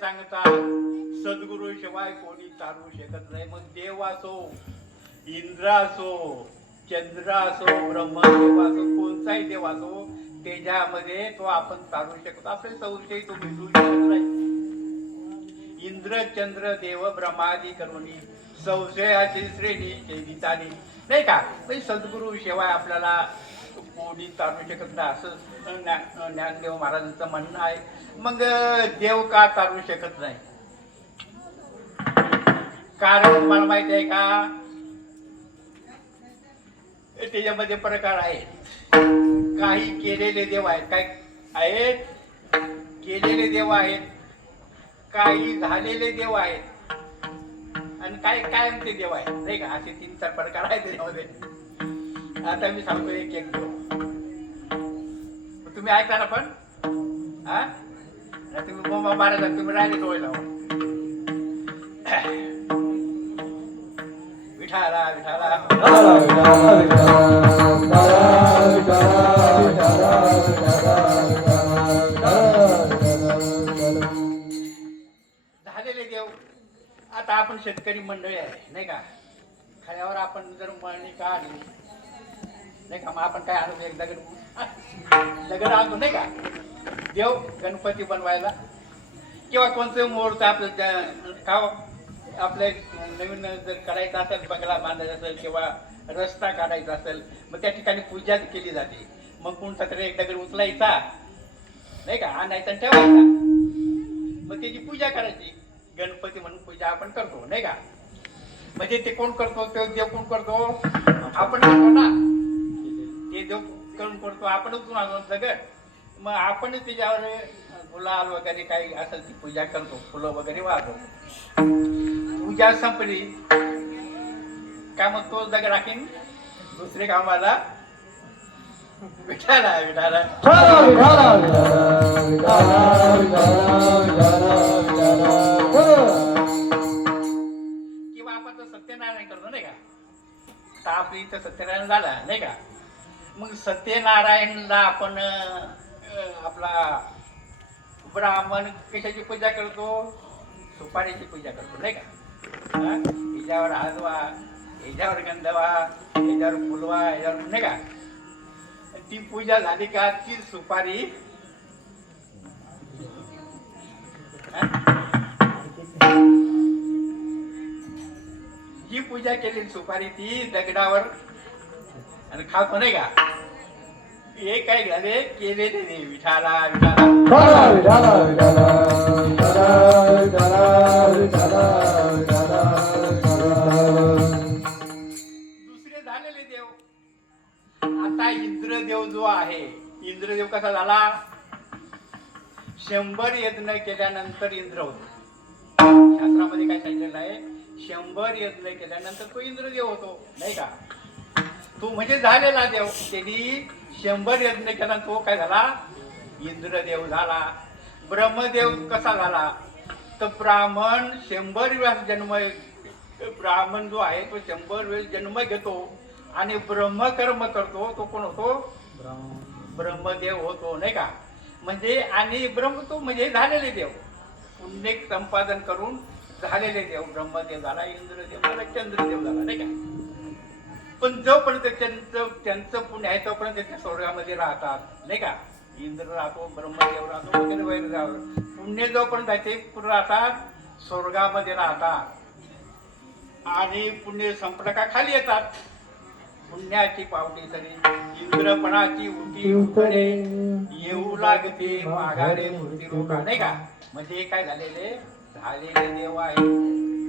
सांगतात सद्गुरू शिवाय कोणी तारू शकत नाही. मग देव असो, इंद्र असो, चंद्र असो, ब्रह्मदेव असो, कोणताही देव असो, त्याच्यामध्ये तो आपण तारू शकतो. आपले संशय तो मिटू शकत नाही. इंद्र चंद्र देव ब्रह्मादी करुणी संशयाची श्रेणी चैनितानी, नाही का? सद्गुरू शिवाय आपल्याला कोणी तारू शकत नाही, असं ज्ञानदेव महाराजांचं म्हणणं आहे. मग देव का तारू शकत नाही? कारण तुम्हाला माहिती आहे का? त्याच्यामध्ये प्रकार आहेत. काही केलेले देव आहेत, काय आहेत? केलेले देव आहेत, काही झालेले देव आहेत, आणि काही कायमचे देव आहेत, नाही का? असे 3-4 प्रकार आहेत त्याच्यामध्ये. आता मी सांगतो एक एक देव, तुम्ही ऐका ना. पण हा तुम्ही बोंबा मारायचा, तुम्ही राहिले डोळे लावून. विठाला विठाला झालेले देव. आता आपण शेतकरी मंडळी आहे, नाही का? खाल्यावर आपण जर मळणी काढली, नाही का? मग आपण काय आणू? एक दगड आणतो, नाही का? देव गणपती बनवायला किंवा कोणतं मुहूर्त आपलं खाव आपल्या नवीन जर करायचं असेल, बंगला बांधायचा असेल किंवा रस्ता काढायचा असेल, मग त्या ठिकाणी पूजा केली जाते. मग कोणता तरी एक दगड उचलायचा, नाही का? आणायचा आणि ठेवायचा, मग त्याची पूजा करायची. गणपती म्हणून पूजा आपण करतो, नाही का? म्हणजे ते कोण करतो? ते देव कोण करतो? आपण करतो ना. ते देव करून करतो आपणच दगड. मग आपण त्याच्यावर गुलाल वगैरे काही असेल ती पूजा करतो, फुलं वगैरे वाहतो. पूजा संपली का मग तोच दगड राखीन दुसरे कामाला विठाला विठाला किंवा आपण तर सत्यनारायण करतो, नाही का? तर आपली इथं सत्यनारायण झाला, नाही का? मग सत्यनारायणला आपण आपला ब्राह्मण कशाची पूजा करतो? सुपारीची पूजा करतो, नाही का? तिच्यावर हलवा याच्यावर गंधवा, याच्यावर फुलवा, याच्यावर नाही का, ती पूजा झाली का ती सुपारी जी पूजा केली सुपारी ती दगडावर आणि खातो नाही का, हे काय झाले केले ते विठाला विठाला विठाला विठाला विठाला विठाला विठाला दुसरे झालेले देव. आता इंद्रदेव जो आहे, इंद्रदेव कसा झाला, 100 यज्ञ केल्यानंतर इंद्र होतो. शास्त्रामध्ये काय सांगितलेलं आहे, 100 यज्ञ केल्यानंतर तो इंद्रदेव होतो नाही का. तो म्हणजे झालेला देव. त्यांनी 100 यज्ञ केला, तो काय झाला, इंद्रदेव झाला. ब्रह्मदेव कसा झाला, तर ब्राह्मण 100 वेळेस जन्म, ब्राह्मण जो आहे तो 100 वेळेस जन्म घेतो आणि ब्रह्मकर्म करतो. तो कोण होतो, ब्रह्मदेव होतो नाही का. म्हणजे आणि ब्रह्म तो म्हणजे झालेले देव, पुण्य संपादन करून झालेले देव. ब्रह्मदेव झाला, इंद्रदेव झाला, चंद्रदेव झाला नाही का. पण जोपर्यंत त्यांचं पुण्य आहे तोपर्यंत ते स्वर्गामध्ये राहतात नाही का. इंद्र राहतो, ब्रह्मदेव राहतो वगैरे वगैरे राहतो. पुण्य जोपर्यंत आहे ते राहतात, स्वर्गामध्ये राहतात. आणि पुण्य संपलं का खाली येतात. पुण्याची पावटी सरी इंद्रपणाची उटी उकडे, येऊ लागते माघारे मूर्ती रोका नाही का. म्हणजे काय झालेले देव आहे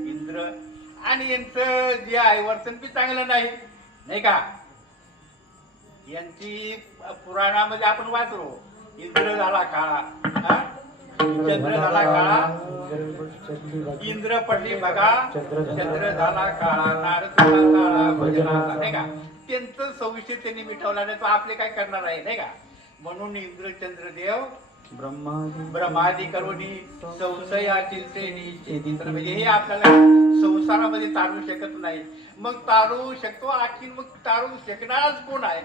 इंद्र. आणि यांचं जे आहे वर्तन बी चांगलं नाही नाही का. यांची पुराणामध्ये आपण वाचलो, इंद्र झाला काळा, चंद्र झाला काळा, इंद्र पडली बघा, चंद्र झाला काळा, नारद झाला काळा भजनाचा नाही का. त्यांचं सविशेष त्यांनी मिटवला नाही, तो आपले काय करणार आहे नाही का. म्हणून इंद्र चंद्रदेव ब्रह्मादी करुणी संशयाची श्रेणी म्हणजे हे आपल्याला संसारामध्ये तारू शकत नाही. मग तारू शकतो आणखी, मग तारू शकणारच कोण आहे.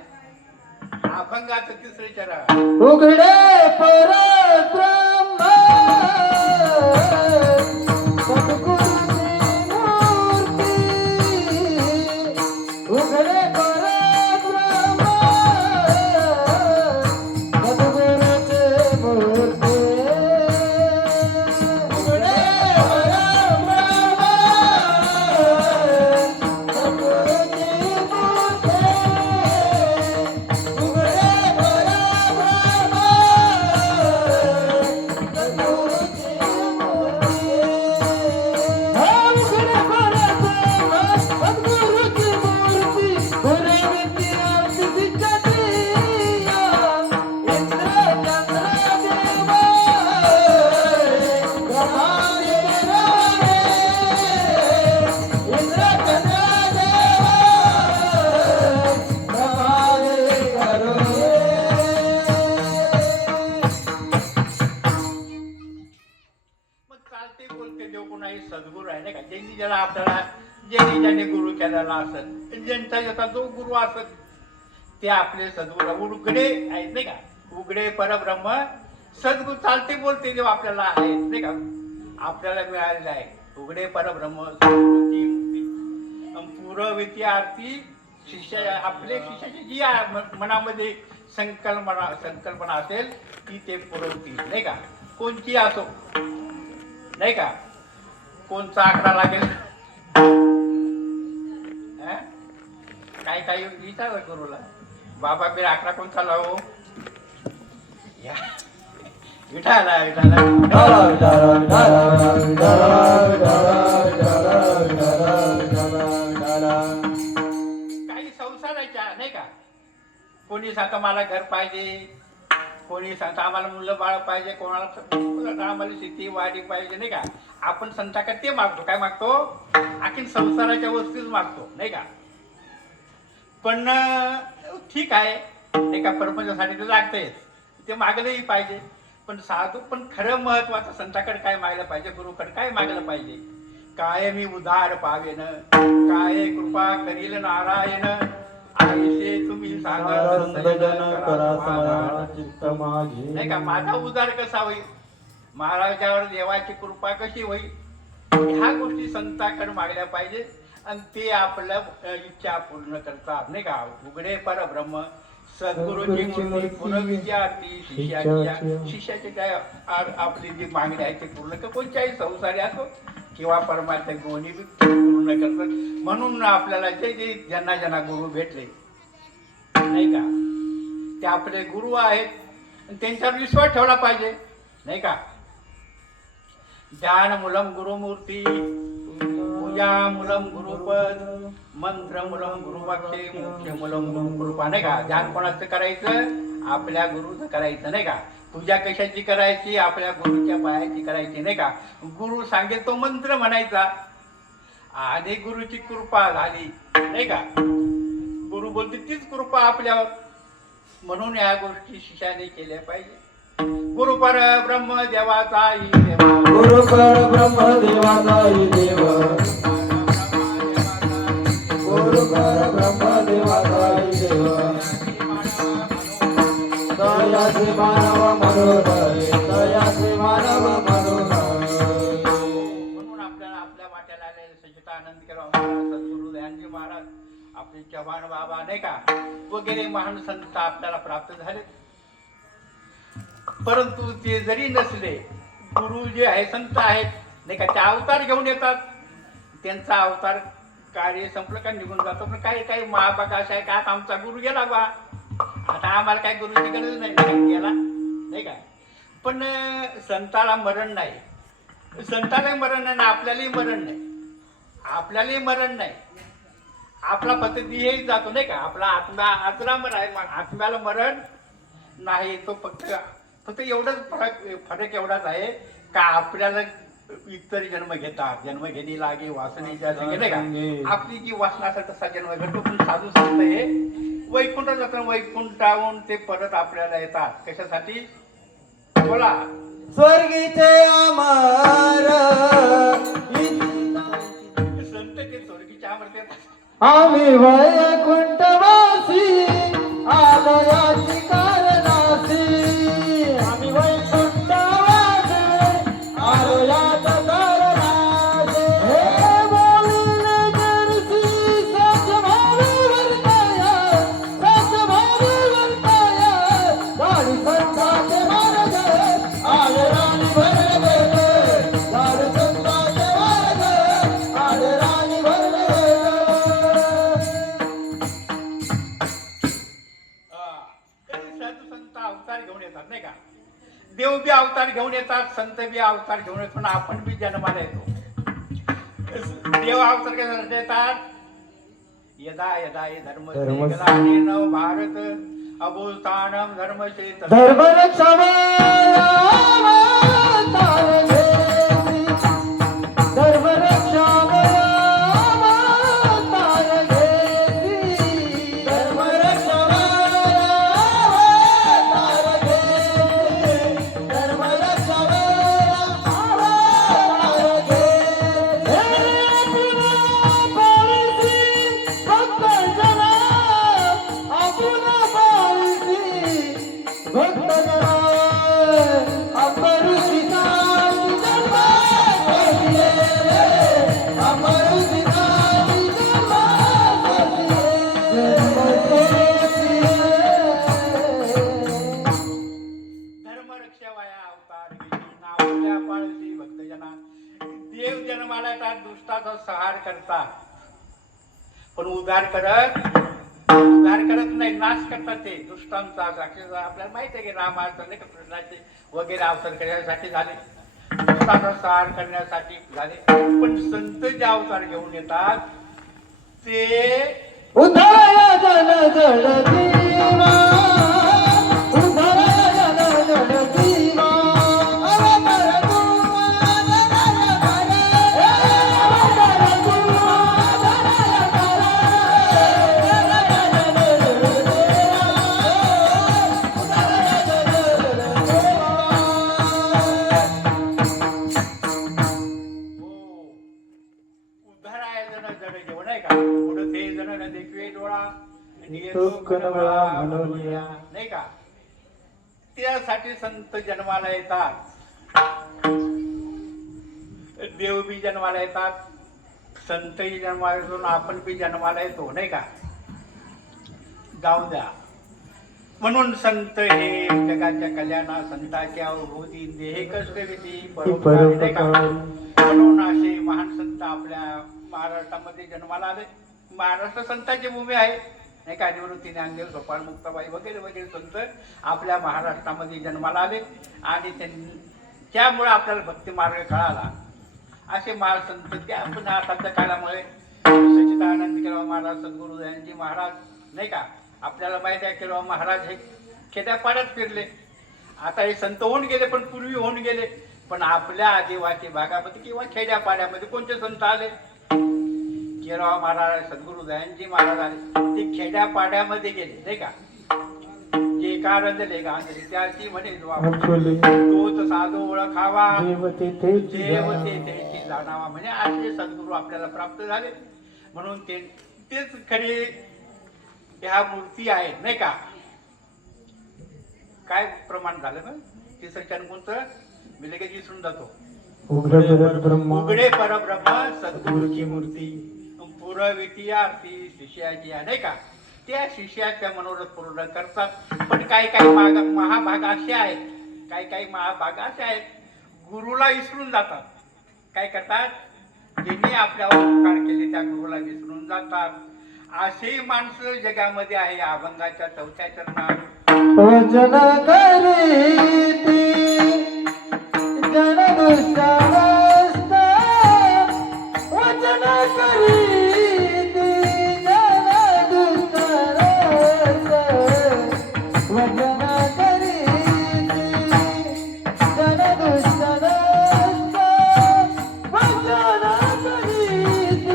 अभंगाचं 3रे चरण, उघडे परब्रह्म सद्गुरूची मूर्ती, उघडे परब्रह्म सद्गुरूची मूर्ती, उघडे परब्रह्म सद्गुरूची मूर्ती, सद्गुरू आहे नाही का. ज्यांनी ज्याला आपल्याला ज्याने गुरु केलेला असत, ज्यांचा ज्याचा जो गुरु असत ते आपले सद्गुरू उघडे आहेत नाही का. उघडे परब्रह्म सद्गुरू चालते बोलते देव आपल्याला आहेत नाही का, आपल्याला मिळालेला आहे. उघडे परब्रह्म पुरविती आरती शिष्य, आपले शिष्याची जी मनामध्ये संकल्पना असेल ती ते पुरवतील नाही का. कोणती असो नाही का. कोणचा आकडा लागेल काय काय विचार गुरुला, बाबा बी आकडा कोणता लावू, विठाला विठाला काही संसाराच्या नाही का. कोणी सांगतं मला घर पाहिजे, कोणी सांगतं आम्हाला मुलं बाळ पाहिजे, कोणाला आम्हाला शेती वाढी पाहिजे नाही का. आपण संताकडे ते मागतो, काय मागतो, आणखी संसाराच्या वस्तूच मागतो नाही का. पण ठीक आहे नाही का, परपंचासाठी तर लागतंय, ते मागलंही पाहिजे. पण साधू पण खरं महत्वाचं संताकडे काय मागलं पाहिजे, गुरुकडे काय मागलं पाहिजे. काय मी उदार पावेन, काय कृपा करील नारायण, आईशे तुम्ही नाही का. माझा उदार कसा होईल, महाराजावर देवाची कृपा कशी होईल, ह्या गोष्टी संताकडे मागल्या पाहिजे. आणि ते आपलं इच्छा पूर्ण करतात नाही का. उघडे परब्रह्म सद्गुरूची मूर्ती पूर्ण विद्यार्थी शिष्याची काय आपली जी मागणी आहे ते पूर्ण कर. कोणत्याही संसारी असो किंवा परमात्मा दोन्ही पूर्ण करतात. म्हणून आपल्याला जे जे ज्यांना ज्यांना गुरु भेटले नाही का ते आपले गुरु आहेत आणि त्यांच्यावर विश्वास ठेवला पाहिजे नाही का. ध्यान मूलम गुरुमूर्ती पूजा मूलम गुरुपद मंत्र मूलम गुरुवाक्य मोक्ष मूलम गुरुकृपा नाही का. ध्यान कोणाचं करायचं आपल्या गुरुचं करायचं नाही का. पूजा कशाची करायची आपल्या गुरुच्या पायाची करायची नाही का. गुरु सांगेल तो मंत्र म्हणायचा आणि गुरुची कृपा झाली नाही का. गुरु बोलते तीच कृपा आपल्यावर. म्हणून या गोष्टी शिष्याने केल्या पाहिजे. गुरु पर ब्रह्म देवाचा देवा गुरु पर ब्रह्म देवाचा देव गुरु पर ब्रह्म देवाचा देव दयाचे मानव मनोदय दयाचे मानव मनोदय. म्हणून आपल्याला आपल्या वाट्याला आलेले सच्चिदानंद केराव महाराज सद्गुरु दयानजी महाराज आपले चव्हाण बाबा नाही का वगैरे महान संत आपल्याला प्राप्त झाले. परंतु ते जरी नसले गुरु जे आहे संत आहेत नाही का ते अवतार घेऊन येतात. त्यांचा अवतार कार्य संपलं का निघून जातो. पण काही काही महाबाग असा आहे का आता आमचा गुरु गेला बा आता आम्हाला काही गुरुची गरज नाही गेला नाही का. पण संताला मरण नाही. संतालाही मरण नाही आपल्यालाही मरण नाही. आपल्यालाही मरण नाही. आपला फक्त देहही जातो नाही का. आपला आत्मा अजरामर आहे. आत्म्याला मरण नाही. तो फक्त एवढंच फरक एवढाच आहे का आपल्याला इतर जन्म घेतात. जन्म घेणे लागे वासनेच्या नाही का. आपली जी वासना असेल तसा जन्म घडतो. पण साधू संत हे वैकुंठ जातात. वैकुंठाहून ते परत आपल्याला येतात. कशासाठी बोला. स्वर्गीचे अमर संत ते स्वर्गीच्या अमर येतात. आम्ही वैकुंठवासी आलयाची कारणासी आम्ही वैकुंठवासी आलयाचा कारणासी हे बोलले जरसी सजभावी वर्ताया गाडी संताचे मार्ग आले राणी भरले गाडी संताचे मार्ग आले राणी भरले. साधू संत अवतार घेऊन येतात नाही का. देव बी अवतार घेऊन येतात. संत बी अवतार घेऊन येतो. पण आपण बी जन्माला येतो. देव अवतार घेऊन येतात. यदा यदा हे धर्म भारत अभूस्थानम धर्मक्षेत्र धर्म देव जन्माला येतात. दुष्टाचा संहार करतात. पण उद्धार करत नाही. नाश करतात. ते दुष्टांचा आपल्याला माहिती आहे की रामाचं नाही का कृष्णाचे वगैरे अवतार करण्यासाठी झाले. दुष्टाचा संहार करण्यासाठी झाले. पण संत जे अवतार घेऊन येतात ते उद्धार जन जन जीवा उद्धार जन जन जीवा नाही का. त्यासाठी संत जन्माला येतात. देव बी जन्माला येतात. संतही जन्माला येतो आणि आपण बी जन्माला येतो नाही का. जाऊ द्या. म्हणून संत हे जगाच्या कल्याणा संताच्या अवभूती देहे कष्ट विधी परोपकारी नाही का. म्हणून असे महान संत आपल्या महाराष्ट्रामध्ये जन्माला आले. महाराष्ट्र संतांची भूमी आहे नाही का. निवृत्ती ज्ञानदेव गोपाळ मुक्ताबाई वगैरे वगैरे संत आपल्या महाराष्ट्रामध्ये जन्माला आले आणि त्यामुळे आपल्याला भक्ती मार्ग कळाला. असे महान संत त्या पण आताच्या काळामुळे सच्चिदानंद केळवा महाराज सद्गुरू दयानंदजी महाराज नाही का. आपल्याला माहिती आहे केळवा महाराज हे खेड्यापाड्यात फिरले. आता हे संत होऊन गेले पण पूर्वी होऊन गेले. पण आपल्या आदिवासी भागामध्ये किंवा खेड्यापाड्यामध्ये कोणते संत आले. केळवा महाराज सद्गुरू दयानंदजी महाराज आले. ते खेड्यापाड्यामध्ये गेले नाही का. जे कारंजले गांजले त्याची म्हणे तोच साधू ओळखावा देव तेथी जाणावा. म्हणजे असे सद्गुरू आपल्याला प्राप्त झाले. म्हणून तेच खरे ह्या मूर्ती आहेत नाही का. काय प्रमाण झालं ना तिसरं चरण कोणतं मी लगेच विसरून जातो. उघडे परब्रह्म सद्गुरूची मूर्ती पुरविती आरती शिष्याची नाही का. त्या शिष्याच्या मनोरथ पूर्ण करतात. पण काही काही महाभाग असे आहेत. काही महाभाग असे आहेत गुरुला विसरून जातात. काय करतात ज्यांनी आपल्यावर उपकार केले त्या गुरुला विसरून जातात. असे माणसं जगामध्ये आहे. अभंगाच्या 4थ्या चरणात वचन करीती जन दुष्टावस्थ वचन करीती जन दुष्टावस्थ वचन करीती जन दुष्टावस्थ वचन करीती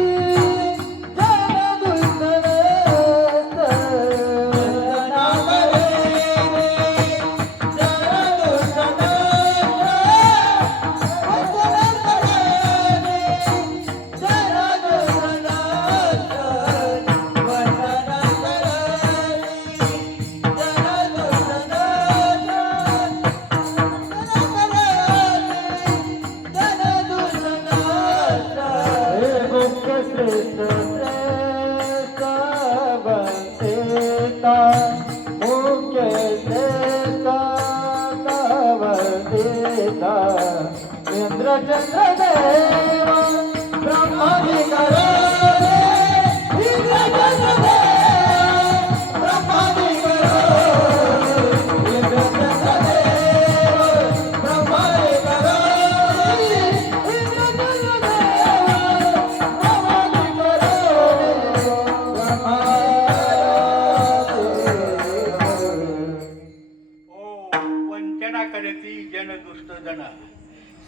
जन दुष्टावस्थ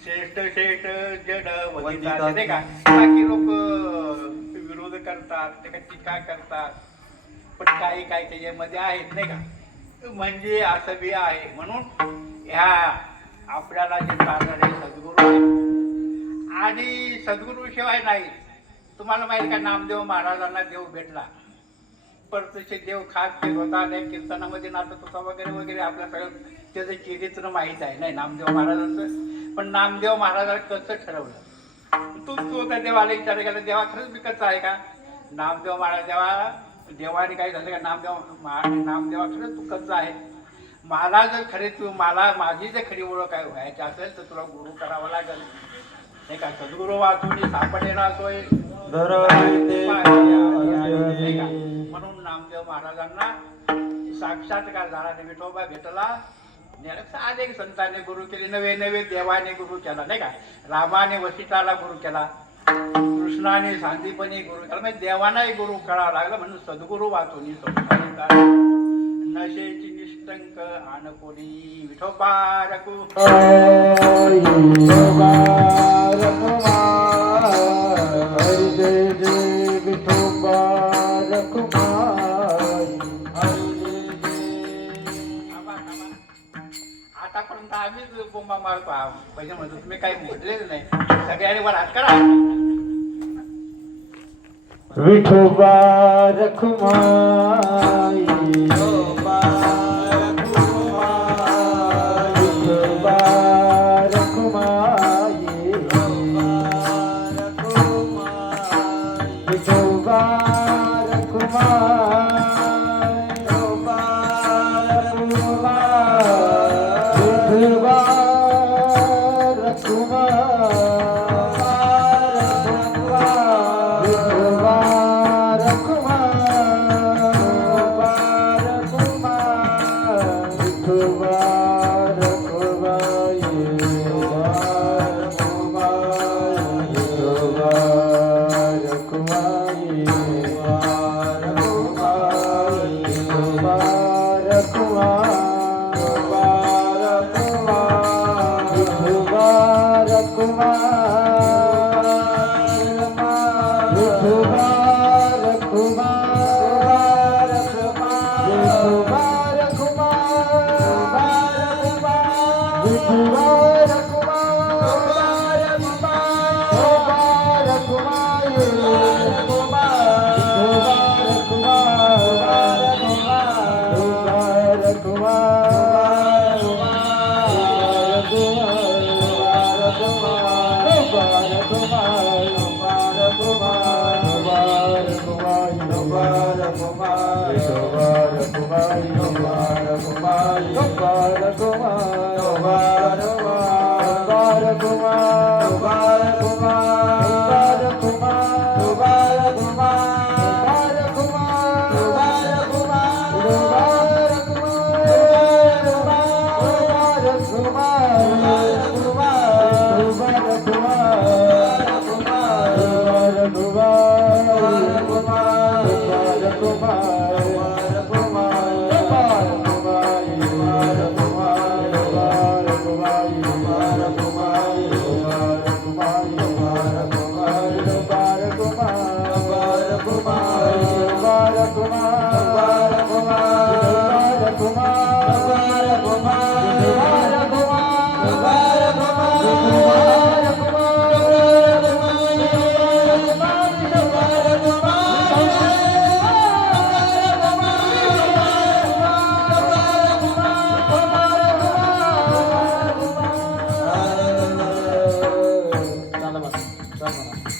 श्रेष्ठ श्रेष्ठ जड वंदितात नाही का. बाकी लोक विरोध करतात ते का टीका करतात. पण काही काही त्याच्यामध्ये आहेत नाही का. म्हणजे असं बी आहे. म्हणून ह्या आपल्याला जे चालणारे सद्गुरू आहेत आणि सद्गुरू शिवाय नाही. तुम्हाला माहिती का नामदेव महाराजांना देव भेटला. परतचे देव खास केला होता आणि कीर्तनामध्ये नाचत होता वगैरे वगैरे. आपल्या सगळं त्याचं चरित्र माहीत आहे नाही नामदेव महाराजांचं. पण नामदेव महाराजांना कसं ठरवलं तू त्या देवाला विचार केला देवा खरंच मी कसं आहे का. नामदेव महाराज देवाने काय झालं का नामदेवा खरंच तू कसं आहे. मला जर खरे तू माझी जर खरी ओळख काय व्हायची असेल तर तुला गुरु करावा लागेल नाही का. सद्गुरू वाचून सापडेना सोय. म्हणून नामदेव महाराजांना साक्षात्कार झाला. विठोबा भेटला. अनेक संतांनी गुरु केले. नवे नवे देवाने गुरु केला नाही का. रामाने वशिष्ठाला गुरु केला. कृष्णाने सांदीपणी गुरु केला. म्हणजे देवानाही गुरु करावा लागला. म्हणून सद्गुरू वाचून नशेची निष्ठंक आन कोणी विठोबा रघु आतापर्यंत आम्हीच बोंबा मारतो. पहिले म्हणतो तुम्ही काही म्हटलेलं नाही. सगळ्यांनी वर हात करा. विठोबा रखुमाई विठोबा रखुमाई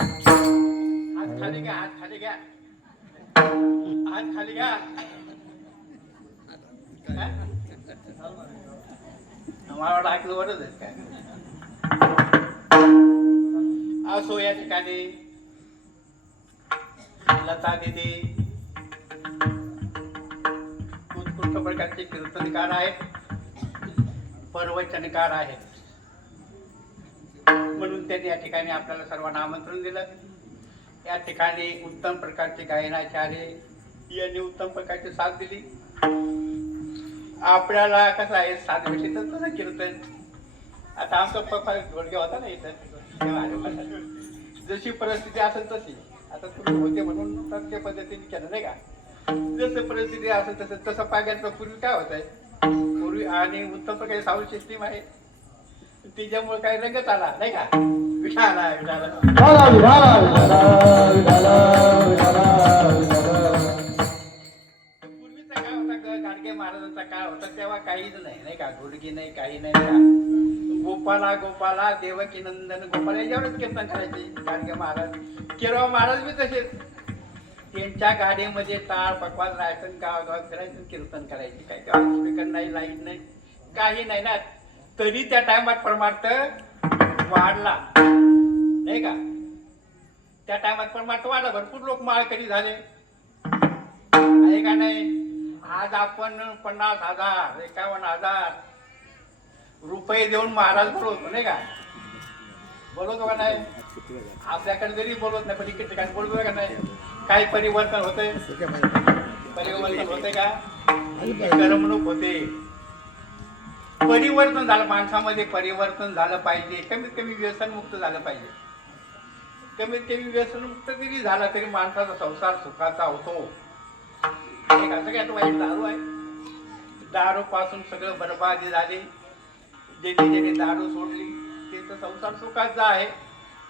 हात खाली घ्या, हात खाली घ्या, हात खाली घ्या. हा? मला वाटलं ऐकलं बरंच आहे काय. असो या ठिकाणी लता दिदी उत्कृष्ट प्रकारचे कीर्तनकार आहेत, प्रवचनकार आहेत, म्हणून त्यांनी या ठिकाणी आपल्याला सर्वांना आमंत्रण दिलं. या ठिकाणी उत्तम प्रकारचे गायनाचार्य यांनी उत्तम प्रकारची साथ दिली. आपल्याला कसं आहे साथ भेटली तर तसं कीर्तन. आता आमचा पप्पा घोडगे होता ना इथं, जशी परिस्थिती असेल तशी. आता तुम्ही होते म्हणून प्रत्येक पद्धतीने केलं नाही का. जसं परिस्थिती असेल तसं तसं पाहिजे. पूर्वी काय होत आहे, पूर्वी आणि उत्तम प्रकारे साऊंड सिस्टीम आहे, तिच्यामुळे काही रंगत आला नाही का. विठाला पूर्वीचा काळ होता, गाडगे महाराजांचा काळ होता, तेव्हा काहीच नाही का. घोडगी नाही, काही नाही का. गोपाला गोपाला देवकी नंदन गोपाला याच्यावरच कीर्तन करायचे गाडगे महाराज. केरवा महाराज बी तसेच. त्यांच्या गाडीमध्ये टाळ पकवान राहायचं, गावागावात फिरायचं, कीर्तन करायचे. काही स्पीकर नाही, लाईट नाही, काही नाही ना. तरी त्या टायमात परमार्थ वाढला नाही का. त्या टायमात परमार्थ वाढला, भरपूर लोक माळकरी झाले आहे का नाही. आज आपण 50,000 51,000 रुपये देऊन महाराज बोलवतो नाही का. बोलवतो का नाही. आपल्याकडे जरी बोलवत नाही पण इकडे ठिकाणी बोलतो का नाही. काही परिवर्तन होतंय, परिवर्तन होते का. करमणूक होते, परिवर्तन झालं माणसामध्ये. परिवर्तन झालं पाहिजे, कमीत कमी व्यसनमुक्त झालं पाहिजे. कमीत कमी व्यसनमुक्त जरी झाला तरी माणसाचा संसार सुखाचा होतो. सगळ्यात वाईट दारू आहे. दारू पासून सगळं बरबादी झाली. ज्यांनी दारू सोडली त्याचा संसार सुखाचा आहे.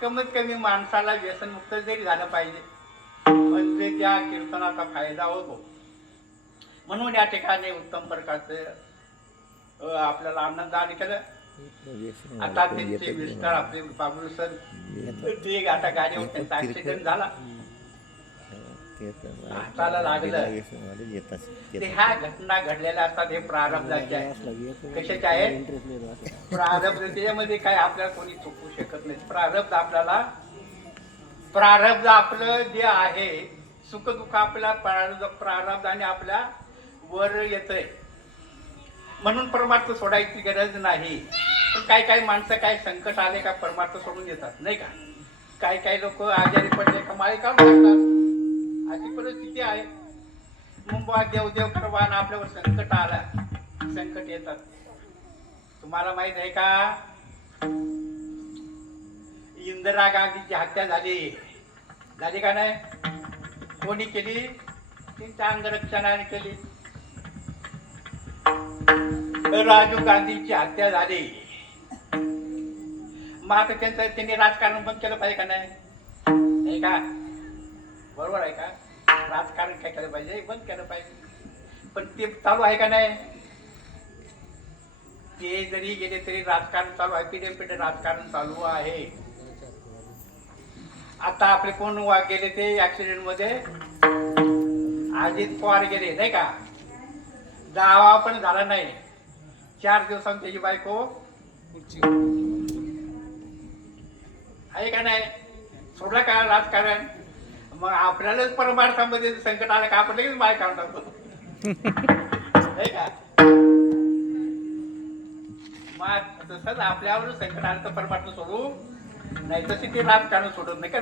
कमीत कमी माणसाला व्यसनमुक्त जरी झालं पाहिजे म्हणजे त्या कीर्तनाचा फायदा होतो. म्हणून या ठिकाणी उत्तम प्रकारचं आपल्याला आनंदाने केलं. आता त्यांचे मिस्टर आपले बाबू सर ते आता गाडीवर त्यांचा ऍक्सिडेंट झाला, हाताला लागलं. ते ह्या घटना घडलेल्या असतात. हे प्रारब्धाचे आहे. कशाचे आहे प्रारब्ध. त्याच्यामध्ये काय आपल्याला कोणी चुकू शकत नाही. प्रारब्ध आपल्याला, प्रारब्ध आपलं जे आहे सुख दुःख आपल्या प्रारब्धाने आपल्या वर येतंय. म्हणून परमार्थ सोडायची गरज नाही. पण काही माणसं काय संकट आले का परमार्थ सोडून देतात नाही का. काही लोक आजारी पडले का माळी काढून टाकतात. अशी परिस्थिती आहे. मुंबईत देव करवा आणि आपल्यावर संकट आला, संकट येतात. तुम्हाला माहित आहे का इंदिरा गांधीची हत्या झाली का नाही. कोणी केली. त्यांच्या अंगरक्षणाने केली. राजीव गांधीची हत्या झाली. मग आता त्यांनी राजकारण बंद केलं पाहिजे का नाही का. बरोबर आहे का. राजकारण काय केलं पाहिजे, बंद केलं पाहिजे. पण ते चालू आहे का नाही. ते जरी गेले तरी राजकारण चालू आहे, पिढे राजकारण चालू आहे. आता आपले कोण गेले ते ऍक्सिडेंट मध्ये, अजित पवार गेले नाही का, दावा पण झाला नाही. 4 दिवसांत त्याची बायको आहे का नाही, सोडला का राजकारण. मग आपल्यालाच परमार्थामध्ये संकट आलं का आपण लगेच बाय काढून टाकतो नाही का. मग तसंच आपल्यावर संकट आलं तर परमार्थ सोडू, नाही तशी ते राजकारण सोडत नाही का.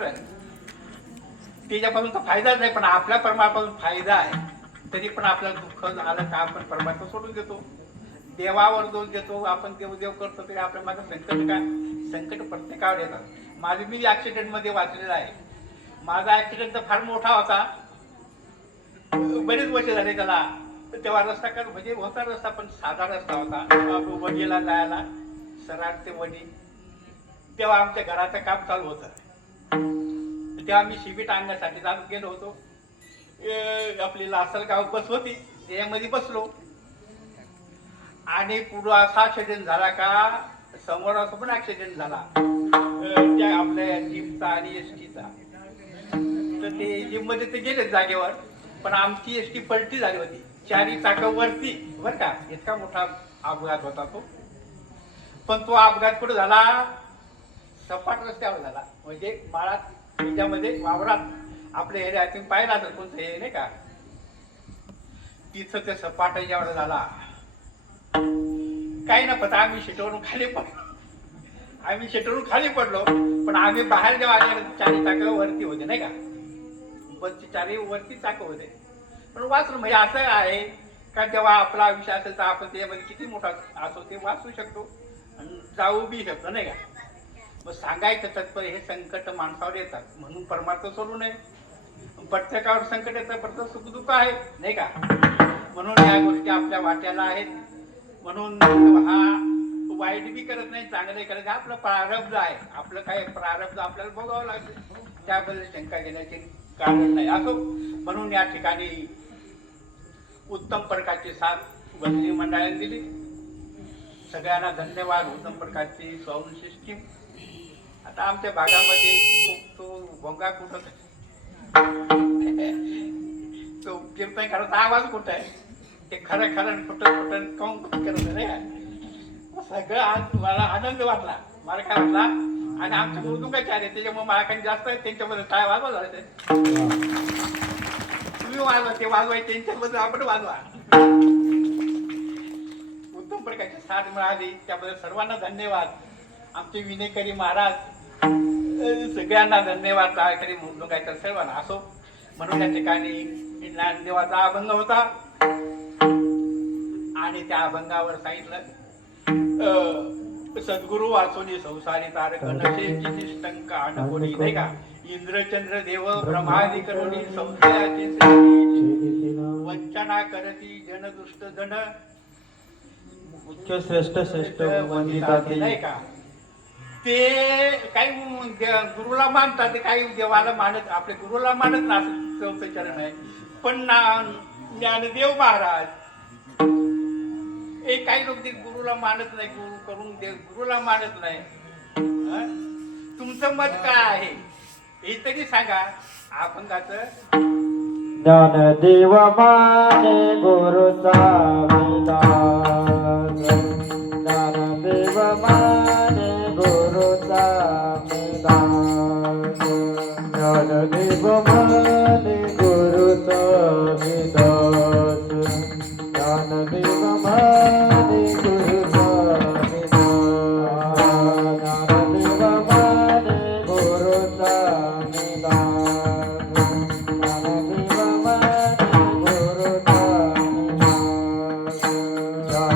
त्याच्यापासून तर फायदाच नाही, पण आपल्या परमार्थापासून फायदा आहे. तरी पण आपल्याला दुःख झालं का आपण परमार्थ सोडून देतो, देवावर दोष देतो. आपण देव करतो तरी आपल्या माझं संकट का, संकट प्रत्येकावर येतात. मी ऍक्सिडेंट मध्ये वाचलेला आहे. माझा ऍक्सिडेंट तर फार मोठा होता, बरेच वर्ष झाले त्याला. तेव्हा रस्ता कर म्हणजे होता रस्ता, पण साधा रस्ता होता वडीला जायला, सराट ते वडी. तेव्हा आमच्या घराचं काम चालू होतं. तेव्हा मी शिबीट आणण्यासाठी जात गेलो होतो. आपली लासलगाव बस होती, त्याच्यामध्ये बसलो आणि पुढं असा ऍक्सिडेंट झाला का, समोरासमोर ऍक्सिडेंट झाला त्या आपल्या जीपचा आणि एसटीचा. तर ते जीप मध्ये ते गेले जागेवर, पण आमची एसटी पलटी झाली होती, 4 चाकं वरती बर का. इतका मोठा अपघात होता तो. पण तो अपघात कुठे झाला, सपाट रस्त्यावर झाला. म्हणजे माळात त्याच्यामध्ये वावरात आपल्या एरियातून पाहिला तर कोणतं हे नाही का, तिथं ते सपाट यावर झाला. काही ना पता आम्ही शेटवरून खाली पडलो. पण आम्ही बाहेर जेव्हा आले 4 चाकं वरती होते नाही का, बसची 4 वरती चाकं होते. पण वाचलो. म्हणजे असं आहे का, जेव्हा आपला विषय असेल तर आपण त्याच्यामध्ये किती मोठा असो ते वाचू शकतो आणि जाऊ बी शकतो नाही का. मग सांगायचं तत्पर हे संकट माणसावर येतात म्हणून परमार्थ सोडू नये. प्रत्येकावर संकट येतं, प्रत्येक सुखदुःख आहे नाही का. म्हणून या गोष्टी आपल्या वाट्याला आहेत. म्हणून हा वाईट बी करत नाही, चांगले करत नाही. आपलं प्रारब्ध आहे, आपलं काय प्रारब्ध आपल्याला बघावं लागतं, त्याबद्दल शंका घेण्याचे कारण नाही. असो, म्हणून या ठिकाणी उत्तम प्रकारची साथ भजनी मंडळाने दिली. सगळ्यांना धन्यवाद. उत्तम प्रकारची साऊंड सिस्टीम. आता आमच्या भागामध्ये खूप तो भोंगा कुठं तो कीर्तन करायचा आवाज कुठं आहे, ते खरं खरं फुटन काऊन करत नाही का. सगळं आज मला आनंद वाटला, मला काय वाटला. आणि आमचे मृदुंगाचे आले त्याच्यामुळे मला काही जास्त त्यांच्याबद्दल काय वाजवा झालं ते तुम्ही वाजवा, ते वाजवायचे त्यांच्याबद्दल आपण वाजवा. उत्तम प्रकारची साथ मिळाली, त्याबद्दल सर्वांना धन्यवाद. आमचे विनयकरी महाराज सगळ्यांना धन्यवाद. टाळकरी मृदुंगाच्या सर्वांना. असो, म्हणून या ठिकाणी ज्ञानदेवाचा अभंग होता आणि त्या अभंगावर सांगितलं सद्गुरु वाचोनी संसारी तारक नशेची निष्टंक अनकोणी नाही का. इंद्रचंद्र देव ब्रह्मादि करुणी संशयाची वंचना करती जन दुष्ट जन मुख्य श्रेष्ठ वंदिताती नाही का. ते काही गुरुला मानतात, काही देवाला मानत, आपल्या गुरुला मानत ना, चौथं चरण आहे. पण ज्ञानदेव महाराज एक काही लोक ते गुरुला मानत नाही, गुरु करून गुरुला मानत नाही. तुमचं मत काय आहे हे तरी सांगा. अभंगाचं ज्ञानदेव माने गुरुचा विलास, ज्ञानदेव माने गुरुचा विलास, ज्ञानदेव माने गुरुचा विलास, ज्ञानदेव माने गुरुचा विलास, ज्ञानदेव माने गुरुचा विलास, ज्ञानदेव माने गुरुचा विलास,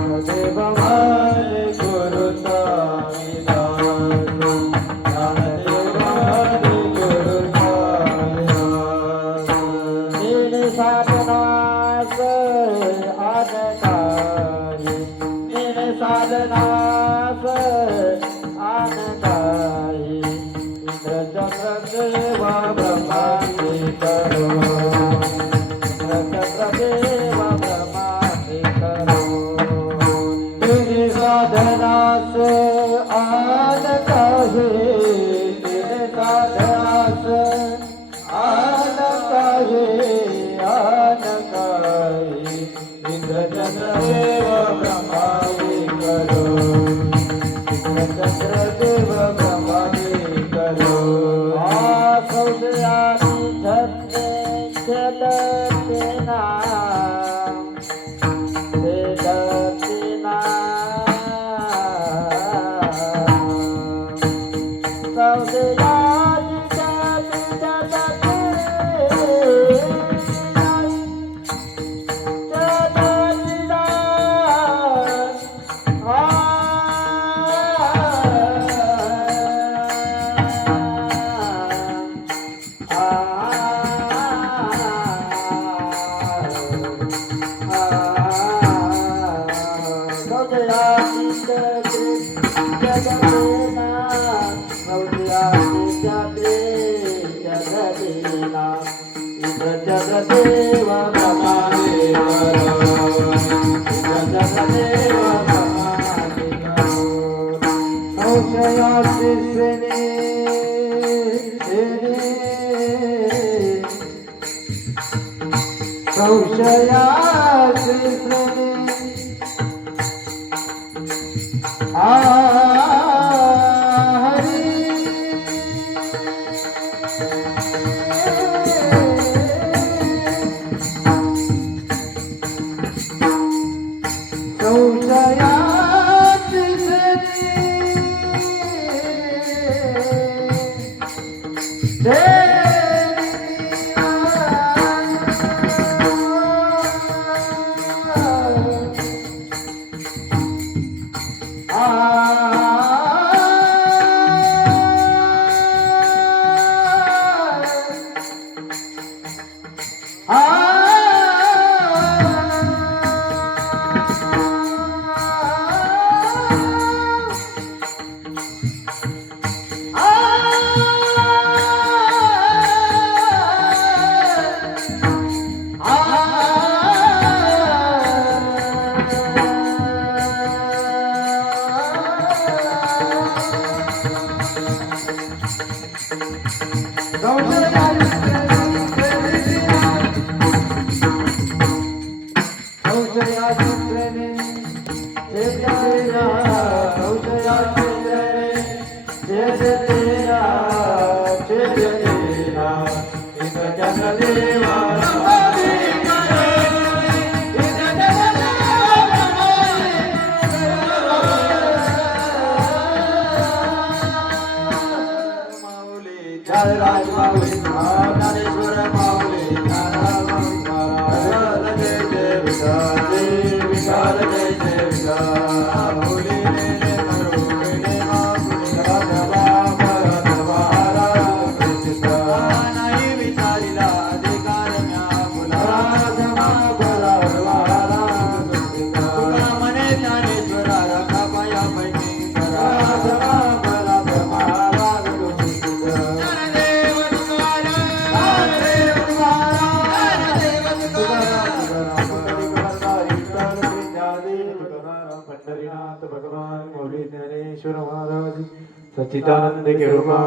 सच्चिदानंद के रूपा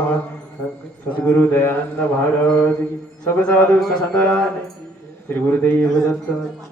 सद्गुरु दयानंद महाराज की सब साधु संतान श्री गुरुदेव दत्त